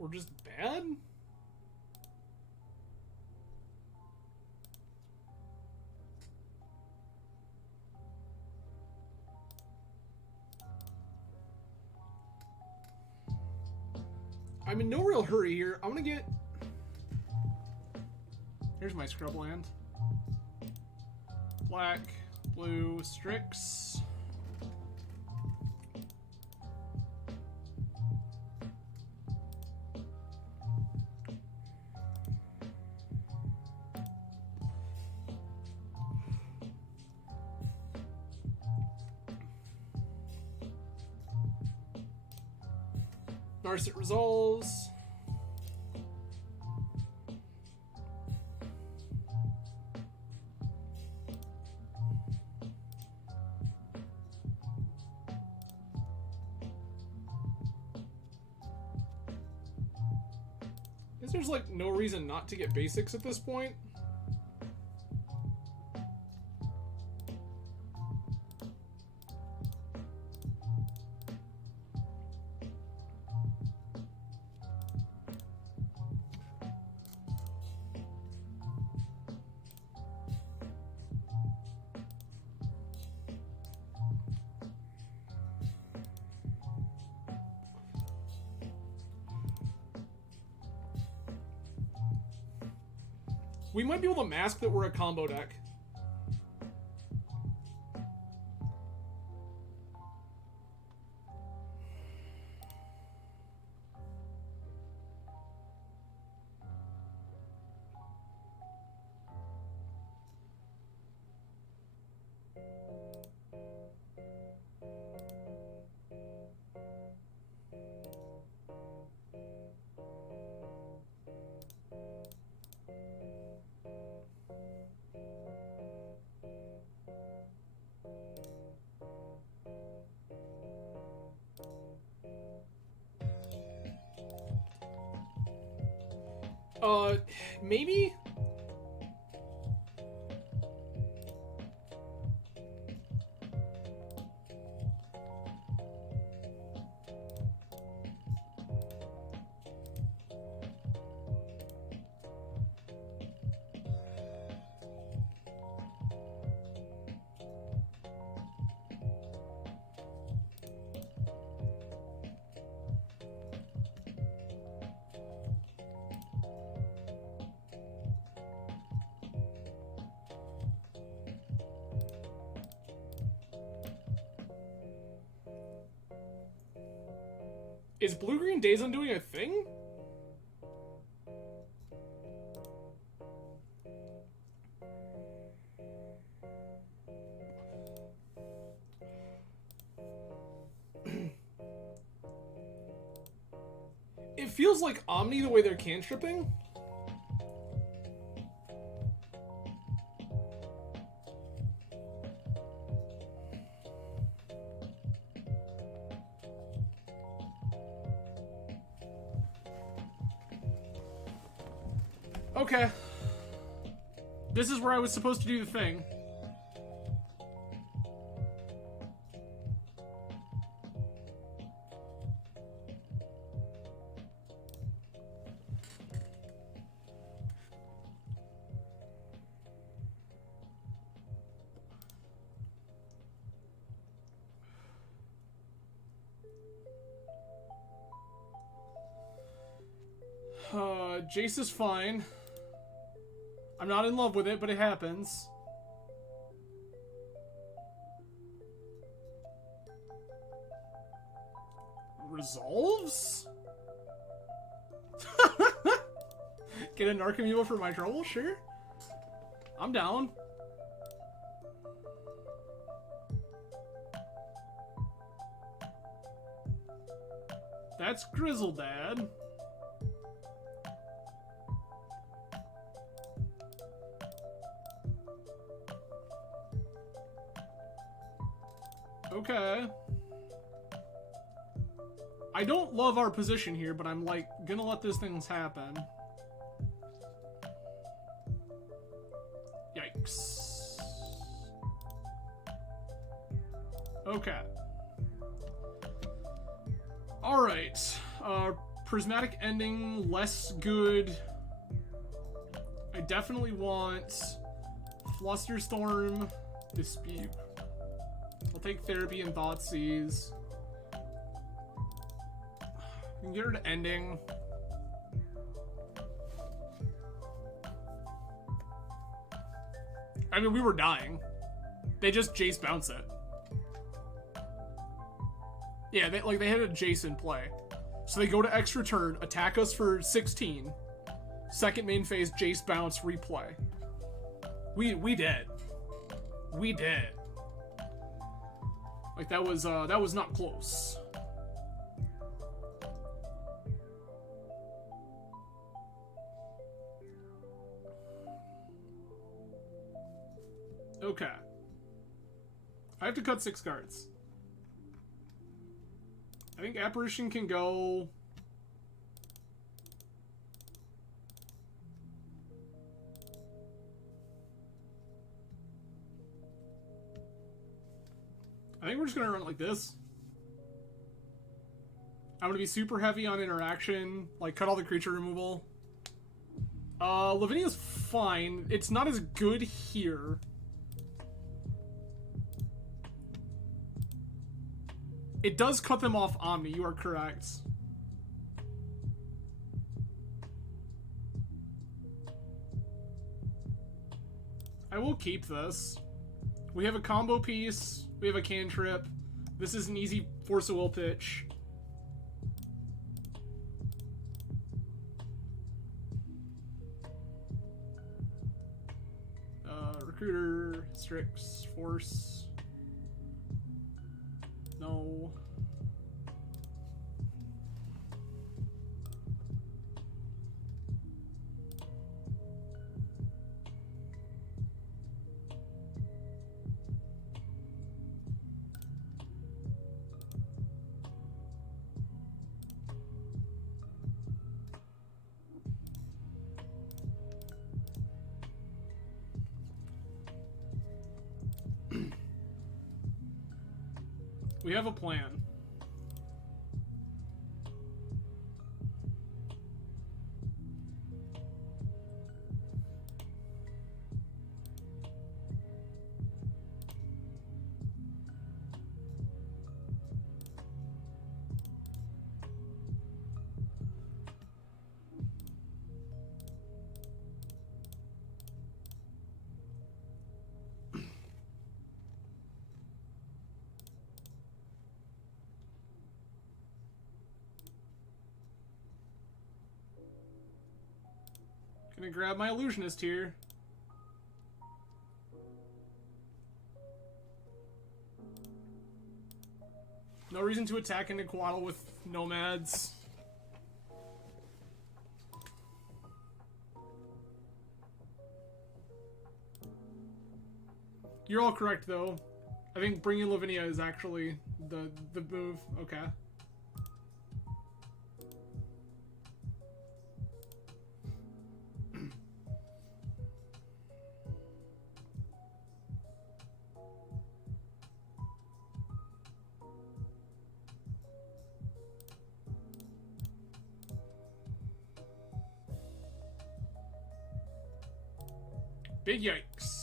Or just bad? I'm in no real hurry here. I'm gonna get... Here's my scrub land. Black, blue, Strix. Narset resolves. Guess there's like no reason not to get basics at this point. We might be able to mask that we're a combo deck. Maybe? Is blue-green Days Undoing a thing? It feels like Omni the way they're cantripping. Okay. This is where I was supposed to do the thing. Jace is fine. I'm not in love with it, but it happens. Resolves? Get a Narcomoeba for my trouble? Sure. I'm down. That's Grizzle Dad. Okay. I don't love our position here, but I'm like gonna let these things happen. Yikes. Okay. Alright. Prismatic Ending, less good. I definitely want Flusterstorm, Dispute. I'll take Therapy and Thoughtseize. We can get rid of Ending. I mean, we were dying. They just Jace bounce it. Yeah, they had a Jace in play. So they go to extra turn, attack us for 16. Second main phase, Jace bounce, replay. We did. We did. Like that was not close. Okay. I have to cut 6 cards. I think Apparition can go... I think we're just gonna run it like this. I'm gonna be super heavy on interaction, like cut all the creature removal. Lavinia's fine. It's not as good here. It does cut them off Omni, you are correct. I will keep this. We have a combo piece. We have a cantrip. This is an easy Force of Will pitch. Recruiter, Strix, Force. No. We have a plan. Gonna grab my illusionist here. No reason to attack into Quaddle with nomads. You're all correct, though. I think bringing Lavinia is actually the move. Okay. Big yikes.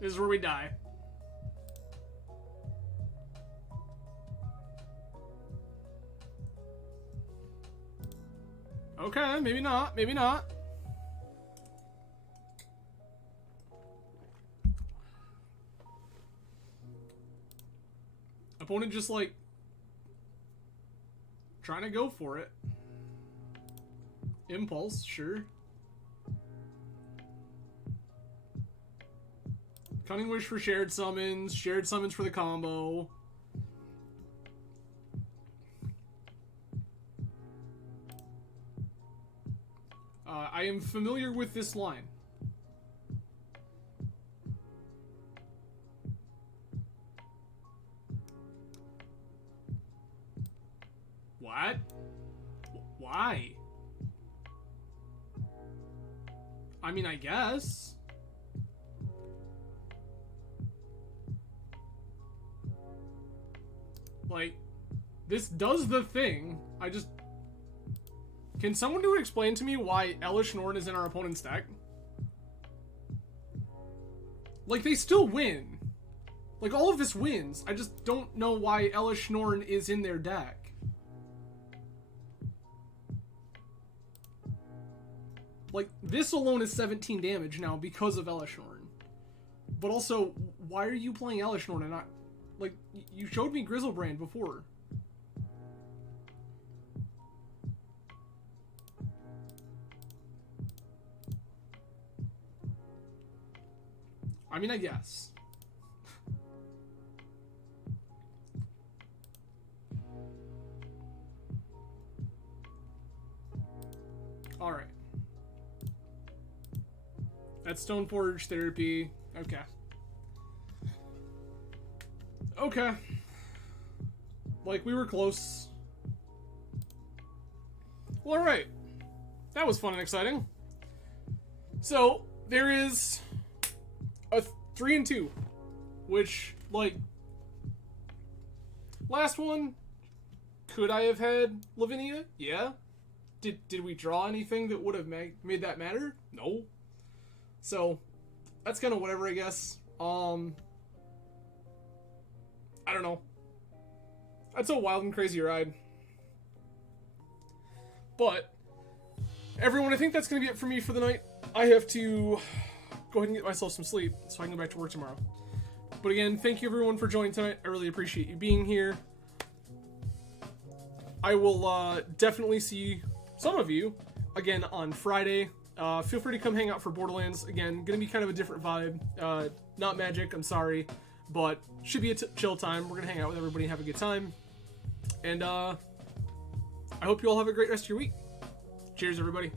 This is where we die. Okay, maybe not, maybe not. Opponent just like trying to go for it. Impulse, sure. Cunning Wish for shared summons for the combo. I am familiar with this line. What? Why? I mean, I guess. Like, this does the thing. I just... Can someone explain to me why Elish Norn is in our opponent's deck? Like, they still win. Like, all of this wins. I just don't know why Elish Norn is in their deck. Like, this alone is 17 damage now because of Elish Norn. But also, why are you playing Elish Norn and not... Like, you showed me Grizzlebrand before. I mean, I guess. Alright. That's Stoneforge Therapy. Okay. Okay. Like, we were close. Well, alright. That was fun and exciting. So, there is a 3 and 2. Which, like... Last one. Could I have had Lavinia? Yeah. Did we draw anything that would have made that matter? No. So, that's kind of whatever, I guess. I don't know. That's a wild and crazy ride. But, everyone, I think that's going to be it for me for the night. I have to go ahead and get myself some sleep so I can go back to work tomorrow. But again, thank you everyone for joining tonight. I really appreciate you being here. I will definitely see some of you again on Friday Feel free to come hang out for Borderlands. Again, gonna be kind of a different vibe. Not Magic, I'm sorry, but should be a chill time. We're gonna hang out with everybody and have a good time. And I hope you all have a great rest of your week. Cheers, everybody.